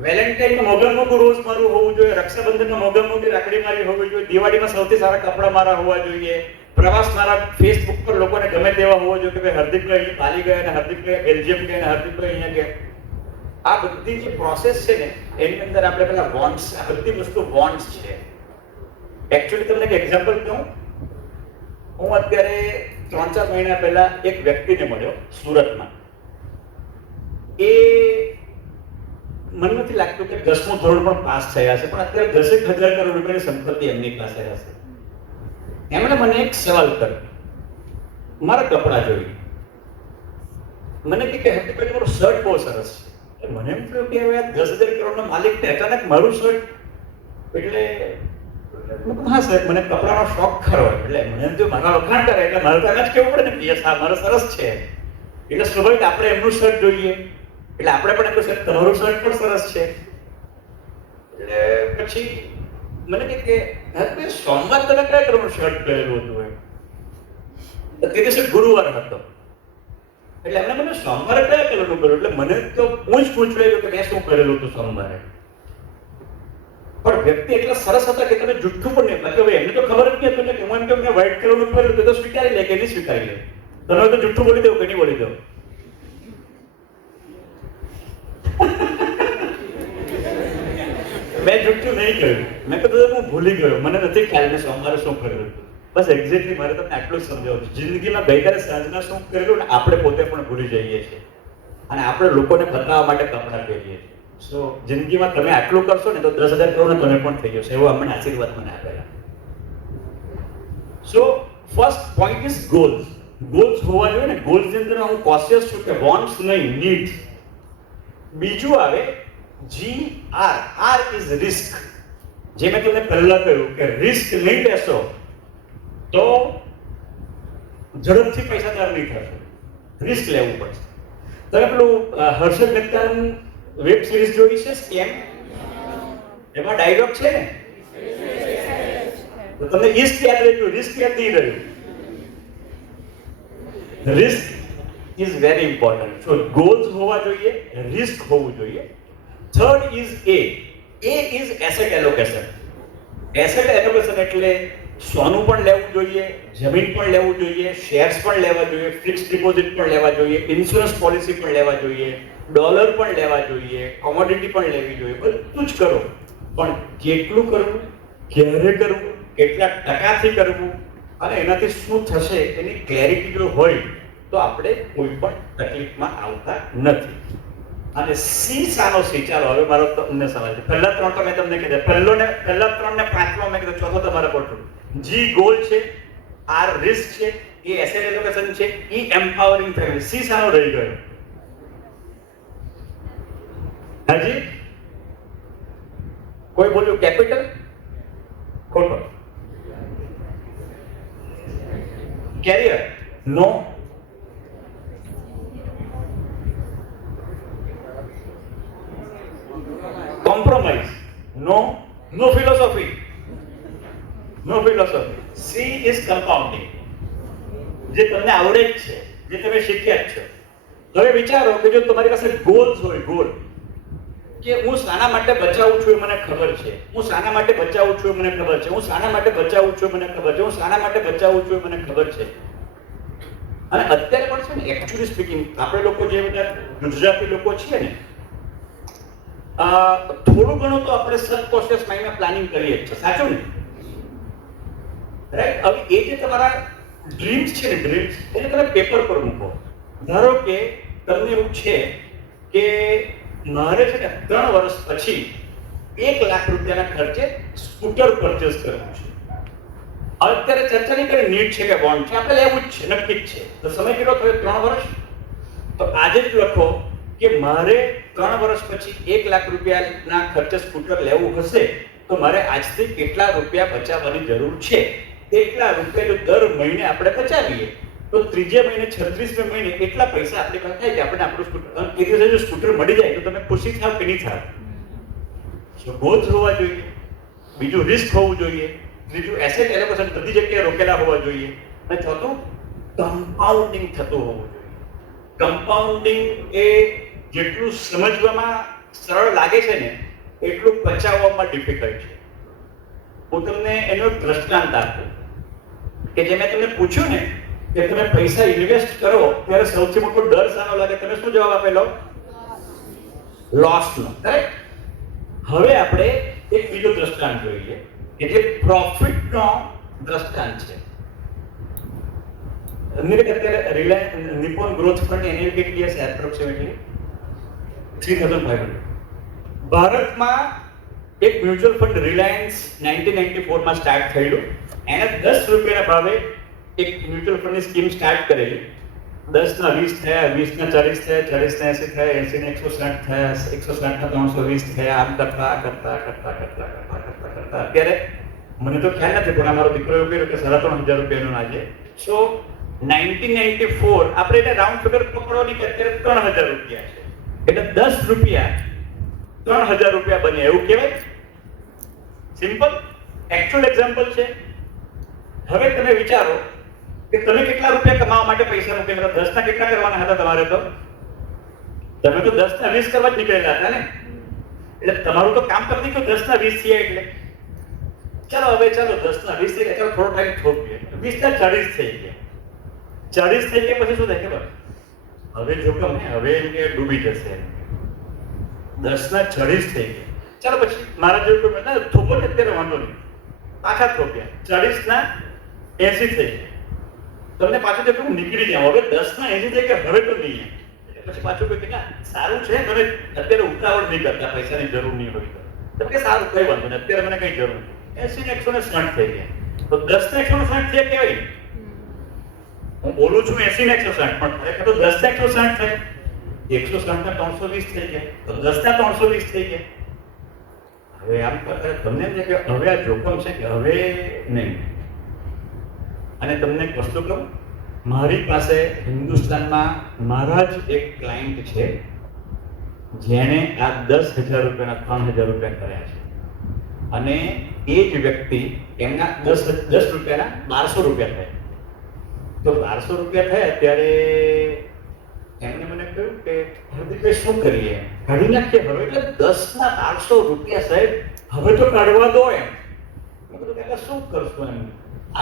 વેલેન્ટાઇનમાં મોગમ મોગું રોજ મારું હોવું જોઈએ. રક્ષાબંધનમાં મોગમ મોગી રાખડી મારી હોવી જોઈએ. દિવાળીમાં સૌથી સારા કપડા મારા હોવા જોઈએ. પ્રવાસ મારા ફેસબુક પર લોકોને ગમે તેવા હોવો જોઈએ કે ભાઈ હાર્દિકભાઈ અહીં પાલી ગયા અને હાર્દિકભાઈ બેલ્જિયમ ગયા અને હાર્દિકભાઈ અહીંયા ગયા. આ બધી જે પ્રોસેસ છે ને એની અંદર આપણે પેલા વોન્ટ્સ, આ બધી વસ્તુ વોન્ટ્સ છે. એકચ્યુઅલી તમને એક એક્ઝામ્પલ કહું. હું અત્યારે 3-4 મહિના પહેલા એક વ્યક્તિને મળ્યો સુરતમાં. એ મને નથી લાગતું કે 10મું ધોરણ પણ પાસ થયા છે, પણ અત્યારે 10,000 કરોડ રૂપિયાની સંપત્તિ એમની પાસે હશે. એમણે મને એક સવાલ કર્યો. મારા કપડાં જોઈ મને કે હાર્દિકભાઈ તમારો શર્ટ બહુ સરસ છે. મને એમ થયું કે હવે 10,000 કરોડનો માલિક ને અચાનક મારું શર્ટ એટલે હા સાહેબ મને કપડાનો શોખ ખરો એટલે મને જો મારા વખાણ કરે એટલે મારે તો જ કેવું પડે ને યસ હા મારો સરસ છે એટલે સ્વાભાવિક આપણે એમનું શર્ટ જોઈએ એટલે આપણે પણ એમનું શર્ટ તમારું શર્ટ પણ સરસ છે. એટલે પછી મને કે હા સોમવાર તમે કયા કલરનું શર્ટ પહેરેલું હતું એમ. તે દિવસે ગુરુવાર હતો એટલે એમને મને સોમવારે કયા કલરનું કર્યું એટલે મને તો હું જ પૂછવાયું કે મેં શું કરેલું હતું સોમવારે. પણ વ્યક્તિ એટલા સરસ હતા કે તમે જુઠ્ઠું પણ નહીં બાકી હવે એમને તો ખબર જ નહીં હતું કે હું એમ કે મેં વ્હાઈટ કલરનું પહેરેલું તો સ્વીકારી લે કે નહીં સ્વીકારી લે. તમે તો જુઠ્ઠું બોલી દો કે નહીં બોલી દો. મેં જુઠ્ઠું નહીં કહ્યું. મેં કીધું હું ભૂલી ગયો મને નથી ખ્યાલ મેં સોમવારે શું કરેલું. બસ એક્ઝેક્ટલી મારે તમને આટલું જ સમજાવું. જિંદગીમાં ગઈકાલે સાંજના શું કરેલું ને આપણે પોતે પણ ભૂલી જઈએ છીએ અને આપણે લોકોને બતાવવા માટે કપડાં પહેરીએ છીએ. સો જિંદગીમાં તમે આટલું કરશો ને તો 10,000 કરોડ તમે પણ થઈ જશે એવો અમને આશીર્વાદ મને આપેલા. So first point is goals. Goals હોવા જોઈએ ને. ગોલ્સની અંદર હું કોશિયસ છું કે વોન્ટ્સ નહીં નીડ્સ. બીજું આવે GR. R is risk. જે મેં તમને પહેલા કહ્યું કે રિસ્ક નહીં લેશો તો ઝડપથી પૈસાદાર નહીં થશો. રિસ્ક લેવું પડશે. તમે પેલું હર્ષદ મહેતાનું વેબ સિરીઝ જોઈ છે સ્કેમ? એમાં ડાયલોગ છે ને તો તમને રિસ્ક યાદ રહ્યું, રિસ્ક યાદ નહીં રહ્યું. Risk is very important. So goals હોવા જોઈએ, રિસ્ક હોવું જોઈએ. Third is A. A is asset allocation. Asset allocation એટલે સોનું પણ લેવું જોઈએ, જમીન પણ લેવું જોઈએ, શેર્સ પણ લેવા જોઈએ, ફિક્સ ડિપોઝિટ પણ લેવા જોઈએ, ઇન્સ્યોરન્સ પોલિસી પણ લેવા જોઈએ, ડોલર પણ લેવા જોઈએ, કોમોડિટી પણ લેવી જોઈએ. બધું જ કરો પણ કેટલું કરવું, ક્યારે કરવું, કેટલા ટકાથી કરવું અને એનાથી શું થશે એની ક્લેરિટી જો હોય તો આપણે કોઈ પણ તકલીફમાં આવતા નથી. અને સી સાનો સી. ચાલો હવે મારો તમને સવાલ છે. પહેલા 3 તો મેં તમને કીધા. પહેલા 3 ને 5મો મેં કીધું, ચોથો તમારા પોર્ટલ. G ગોલ છે, R રિસ્ક છે, E એસેટ એલોકેશન છે, E એમ્પાવરિંગ ફેમિલી. સી સાનો રહી ગયો? હાજી કોઈ બોલ્યું કેપિટલ? ખોટો. Career? No. Compromise? No. No philosophy? No philosophy. C is compounding, જે તમને આવડે જ છે, જે તમે શીખ્યા જ છો. હવે વિચારો કે જો તમારી પાસે ગોલ્સ હોય, ગોલ કે હું શાના માટે બચાવું છું એ મને ખબર છે, હું શાના માટે બચાવું છું એ મને ખબર છે, હું શાના માટે બચાવું છું એ મને ખબર છે, હું શાના માટે બચાવું છું એ મને ખબર છે. અને અત્યારે પણ છે ને, એકચ્યુઅલી સ્પીકિંગ, આપણે લોકો જે બધા ગુજરાતી લોકો છીએ ને, થોડું ઘણું તો આપણે સબકોન્શિયસ માઇન્ડમાં પ્લાનિંગ કરીએ જ છે, સાચું ને? રાઈટ. હવે એ જે તમારા ડ્રીમ્સ છે ને, ડ્રીમ્સ એને તમે પેપર પર મૂકો. ધારો કે તમને એવું છે કે મારે છે ને 3 વર્ષ પછી 1 લાખ રૂપિયાના ખર્ચે સ્કૂટર પરચેસ કરવું છે. અત્યારે ચર્ચા નહીં કરી નીડ છે કે બોન્ડ છે, આપણે લેવું જ છે, નક્કી જ છે. તો સમય કેટલો થયો? 3 વર્ષ. તો આજે જ લખો કે મારે 3 વર્ષ પછી 1 લાખ રૂપિયાના ખર્ચે સ્કૂટર લેવું હશે તો મારે આજથી કેટલા રૂપિયા બચાવવાની જરૂર છે. એટલા રૂપિયા જો દર મહિને આપણે બચાવીએ તો ત્રીજે મહિને 36મે મહિને એટલા પૈસા આપણી પાસે થાય કે આપણે આપણું સ્કૂટર, એ દિવસે જો સ્કૂટર મળી જાય તો તમે ખુશી થાવ કે નહીં થાવ? ગોલ્સ હોવા જોઈએ, બીજું રિસ્ક હોવું જોઈએ, ત્રીજું એસેટ એલોકેશન બધી જગ્યાએ રોકેલા હોવા જોઈએ, અને ચોથું કમ્પાઉન્ડિંગ થતું હોવું જોઈએ. કમ્પાઉન્ડિંગ એ જેટલું સમજવામાં સરળ લાગે છે ને એટલું બચાવવામાં ડિફિકલ્ટ છે. હું તમને એનો એક દ્રષ્ટાંત આપું કે જે મેં તમને પૂછ્યું ને કે તમે પૈસા ઇન્વેસ્ટ કરો ત્યારે સૌથી મોટો ડર શાનો લાગે? તમે શું જવાબ આપેલો? લોસનો. રાઈટ. હવે આપણે એક બીજો દ્રષ્ટાંત જોઈએ કે જે પ્રોફિટનો દ્રષ્ટાંત છે. અત્યારે રિલાયન્સ નિપ્પોન ગ્રોથ ફંડ એની કેટલી હશે? એપ્રોક્સિમેટલી 3500. ભારતમાં એક મ્યુચ્યુઅલ ફંડ રિલાયન્સ 1994 માં સ્ટાર્ટ થયેલું. એને 10 રૂપિયાના ભાવે એક મ્યુચ્યુઅલ ફંડની સ્કીમ સ્ટાર્ટ કરેલી. 10 ના 20 થયા, 20 ના 40 થયા, 40 ના 80 થયા, 80 ના 160 થયા, 160 ના 320 થયા. આમ કરતા અત્યારે મને તો ખ્યાલ નથી પણ અમારો દીકરો એવું કહ્યું કે 3500 રૂપિયાનું આજે. સો 1994 આપણે એને રાઉન્ડ ફિગર પકડવાની કે અત્યારે 3000 રૂપિયા છે, એટલે 10 રૂપિયા 3000 રૂપિયા બને એવું કહેવાય. સિમ્પલ એક્ચ્યુઅલ એક્ઝામ્પલ છે. હવે તમે વિચારો કે તમે કેટલા રૂપિયા કમાવા માટે પૈસા મૂકેલા? 10 ના કેટલા કરવાના હતા તમારે? તો તમે તો 10 ના 20 કરવા જ નીકળેલા હતા ને, એટલે તમારું તો કામ કરી દીધું. 10 ના 20 થયા એટલે ચાલો હવે ચાલો 10 ના 20 થઈ ગયા, ચાલો થોડો ટાઈમ થોપીએ, 20 ના 40 થઈ ગયા. 40 થઈ ગયા પછી શું થાય ખબર? હવે જોખમ ને, હવે એમ કે ડૂબી જશે. 10 ના 40 થઈ ગયા. ચાલો પછી મારા જેવું કોઈ થોપો ને અત્યારે વાંધો નહીં, પાછા થોપ્યા. 40 ના 80 થઈ ગયા. તમને પાછું તો હું નીકળી જાઉં, હવે 10 ના 80 થઈ ગયા, હવે તો નહીં. પછી પાછું કોઈ કે સારું છે, મને અત્યારે ઉતાવળ નહીં કરતા, પૈસાની જરૂર નહીં હોય તો કે સારું, કઈ વાંધો નહીં, અત્યારે મને કઈ જરૂર નહીં. 80 ને 160 થઈ ગયા. તો 10 ને 160 થયા કેવાય? હું બોલું છું 80 ને 160, પણ ખરેખર તો 10 ને 160 થાય. 160 ના 320 થઈ ગયા, તો 10 ના 320 થઈ ગયા. હવે આમ કરતા તમને એમ છે કે હવે આ જોખમ છે કે હવે નહીં. અને તમને એક વસ્તુ કહું, મારી પાસે હિન્દુસ્તાનમાં મારા જ એક ક્લાયન્ટ છે જેણે આ 10,000 રૂપિયાના 3,000 રૂપિયા કર્યા છે. અને એ જ વ્યક્તિ એમના 10 રૂપિયાના 1200 રૂપિયા થયા. તો 1200 રૂપિયા થયા ત્યારે એમને મને કહ્યું કે હાર્દિકભાઈ શું કરીએ, કાઢી નાખીએ હવે? એટલે 10 ના 1200 રૂપિયા સાહેબ હવે તો કાઢવા દો એમ. મેં કીધું કે શું કરશું એમ,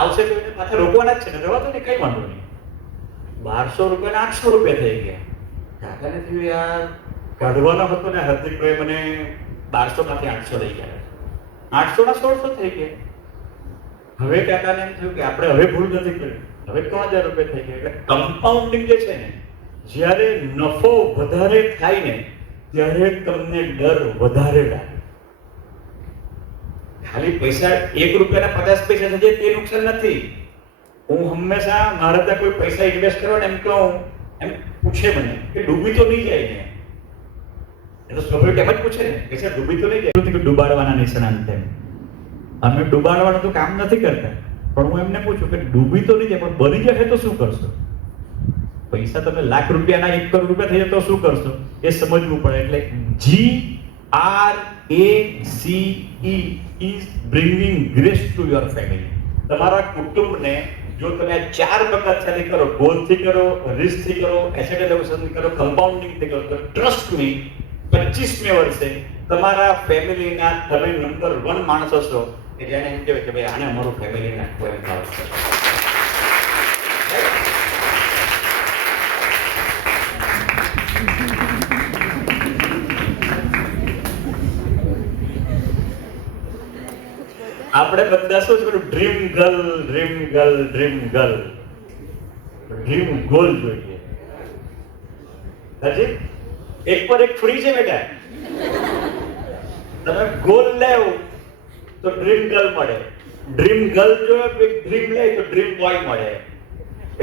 આવશે તો એને પાછા રોકવાના જ છે ને, રવા દો ને, કઈ વાંધો નહીં. 1200 રૂપિયાના 800 રૂપિયા થઈ ગયા. કાકાને થયું યાર કાઢવાનો હતો ને હાર્દિકભાઈ, મને 1200 માંથી 800 લઈ ગયા, 800 ના 1600 થઈ ગયા. હવે કાકાને એમ થયું કે આપણે હવે ભૂલ નથી કરી, હવે 3000 રૂપિયા થઈ ગયા. એટલે કમ્પાઉન્ડિંગ જે છે ને, જ્યારે નફો વધારે થાય ને ત્યારે તમને ડર વધારે લાગે. ખાલી પૈસા 1 રૂપિયાના 50 પૈસા થશે તે નુકસાન નથી. હું હંમેશા મારે ત્યાં કોઈ પૈસા ઇન્વેસ્ટ કરવા એમ કહું, એમ પૂછે મને કે ડૂબી તો નહીં જાય ને? એ તો સ્વાભાવિક એમ જ પૂછે ને, પૈસા ડૂબી તો નહીં જાય? કે ડૂબાડવાના નિષ્ણાંત તેમ અમે ડૂબાડવાનું તો કામ નથી કરતા, પણ હું એમને પૂછું કે ડૂબી તો નહીં જાય પણ બની જશે તો શું કરશો? પૈસા તમે લાખ રૂપિયાના 1 કરોડ રૂપિયા થઈ જાય તો શું કરશો એ સમજવું પડે. એટલે GRACE is bringing grace to your family. તમારા કુટુંબને જો તમે આ 4 પગથિયાથી કરો, ગોલથી કરો, રિસ્કથી કરો, એસેટ એલોકેશનથી કરો, કમ્પાઉન્ડિંગથી કરો, તો ટ્રસ્ટ મી 25મે વર્ષે તમારા ફેમિલીના તમે નંબર 1 માણસ હશો કે જેને એમ કહેવાય કે ભાઈ આને અમારું ફેમિલી નાખવું એમ ભાવ છે. આપણે બધા શું છે dream girl, dream girl, dream girl, dream goal જોઈએ. હજી એક પર એક ફ્રી છે બેટા. તમે ગોલ લેવ તો ડ્રીમ ગર્લ મળે, ડ્રીમ ગર્લ જો ડ્રીમ લે તો ડ્રીમ બોય મળે.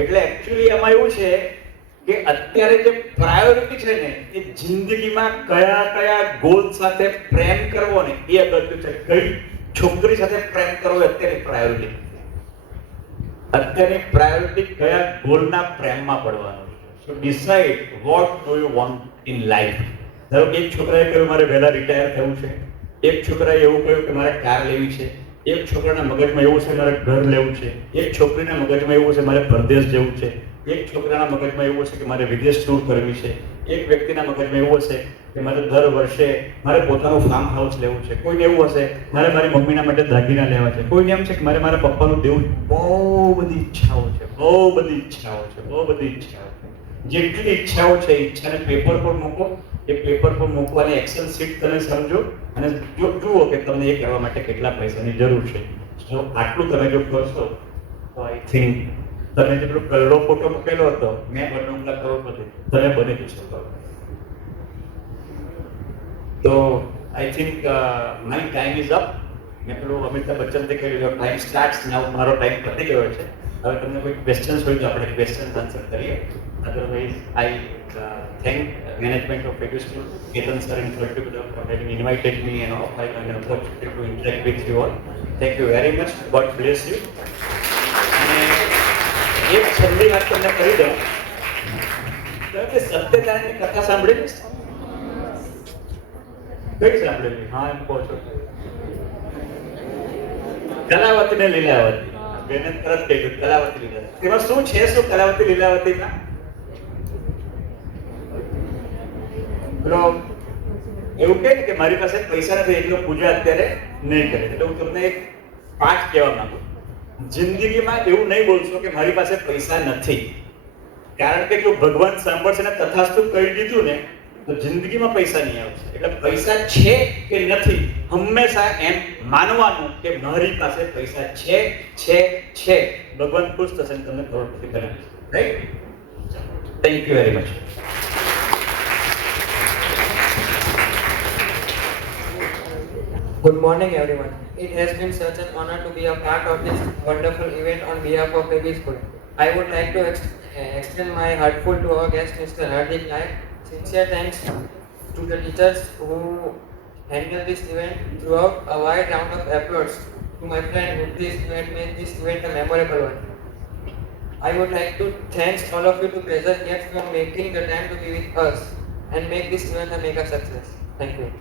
એટલે એકચ્યુઅલી એમાં એવું છે કે અત્યારે જે પ્રાયોરિટી છે ને એ જિંદગીમાં કયા ગોલ સાથે પ્રેમ કરવો ને એ અગત્ય છે. કઈ છોકરી સાથે પ્રેમ કરવો એ અત્યારની પ્રાયોરિટી. અત્યારની પ્રાયોરિટી કયા ગોલના પ્રેમમાં પડવાનો. So decide what do you want in life. ધારો કે એક છોકરાએ કહ્યું મારે વહેલા રિટાયર થવું છે, એક છોકરાએ એવું કહ્યું કે મારે કાર લેવી છે, એક છોકરાના મગજમાં એવું છે મારે ઘર લેવું છે, એક છોકરીના મગજમાં એવું છે મારે પરદેશ જવું છે, એક છોકરાના મગજમાં એવું છે કે મારે વિદેશ ટૂર કરવી છે, એક વ્યક્તિના મગજમાં એવું હશે કે મારે દર વર્ષે મારે પોતાનું ફાર્મ હાઉસ લેવું છે, કોઈને એવું હશે મારે મારી મમ્મીના માટે દાગીના લેવા છે, કોઈને એમ છે કે મારે મારા પપ્પાનું દેવું. બહુ બધી ઈચ્છાઓ છે, બહુ બધી ઈચ્છાઓ છે, બહુ બધી ઈચ્છાઓ છે. જેટલી ઈચ્છાઓ છે ઈચ્છાને પેપર પર મૂકો. એ પેપર પર મૂકવાની એક્સેલ શીટ તમે સમજો અને જુઓ કે તમને એ કરવા માટે કેટલા પૈસાની જરૂર છે. જો આટલું તમે જો કરશો તો આઈ થિંક તમે જેટલો પહેલો ફોટો મૂકેલો હતો મેં બનૂંગા કરોડપતિ તમે બની શકો. તો I think my time is up. મેં પેલું અમિતાભ બચ્ચનથી કહ્યું ટાઈમ સ્ટાર્ટ્સ નાઉ. મારો ટાઈમ પતી ગયો છે. હવે તમને કોઈ ક્વેશ્ચન્સ હોય તો આપણે ક્વેશ્ચન્સ આન્સર કરીએ. Otherwise, I thank management of Edu School, Ketan sir and particular for having invited me and offering an opportunity to interact with you all. Thank you very much. God bless you. અને એક છેલ્લી વાત તમને કરી દઉં કે સત્યનારાયણની કથા સાંભળેલી કઈ સાંભળેલી? હા એમ કહો છો. કલાવતી ને લીલાવતી. બેને તરત કહ્યું કલાવતી લીલાવતી. તેમાં શું છે, શું કલાવતી લીલાવતીમાં? એવું કહે ને કે મારી પાસે પૈસા નથી એટલો પૂજા અત્યારે નહીં કરે. એટલે હું તમને એક પાઠ કહેવા માંગુ. જિંદગીમાં એવું નહીં બોલશો કે મારી પાસે પૈસા નથી, કારણ કે જો ભગવાન સાંભળશે ને તથાસ્તુ કહી દીધું ને તો જિંદગીમાં પૈસા નહીં આવશે. એટલે પૈસા છે કે નથી હંમેશા એમ માનવાનું કે મારી પાસે પૈસા છે. ભગવાન ખુશ થશે ને તમને કરોડપતિ બનાવશે. Right? Thank you very much. Good morning, everyone. It has been such an honor to be a part of this wonderful event on behalf of Edu School. I would like to extend my heartfelt to our guest, Mr. Hardik Naik. Sincere thanks to the teachers who handled this event throughout. A wide round of applause to my friend who made this event a memorable one. I would like to thank all of you to present here for making the time to be with us and make this event a mega success. Thank you.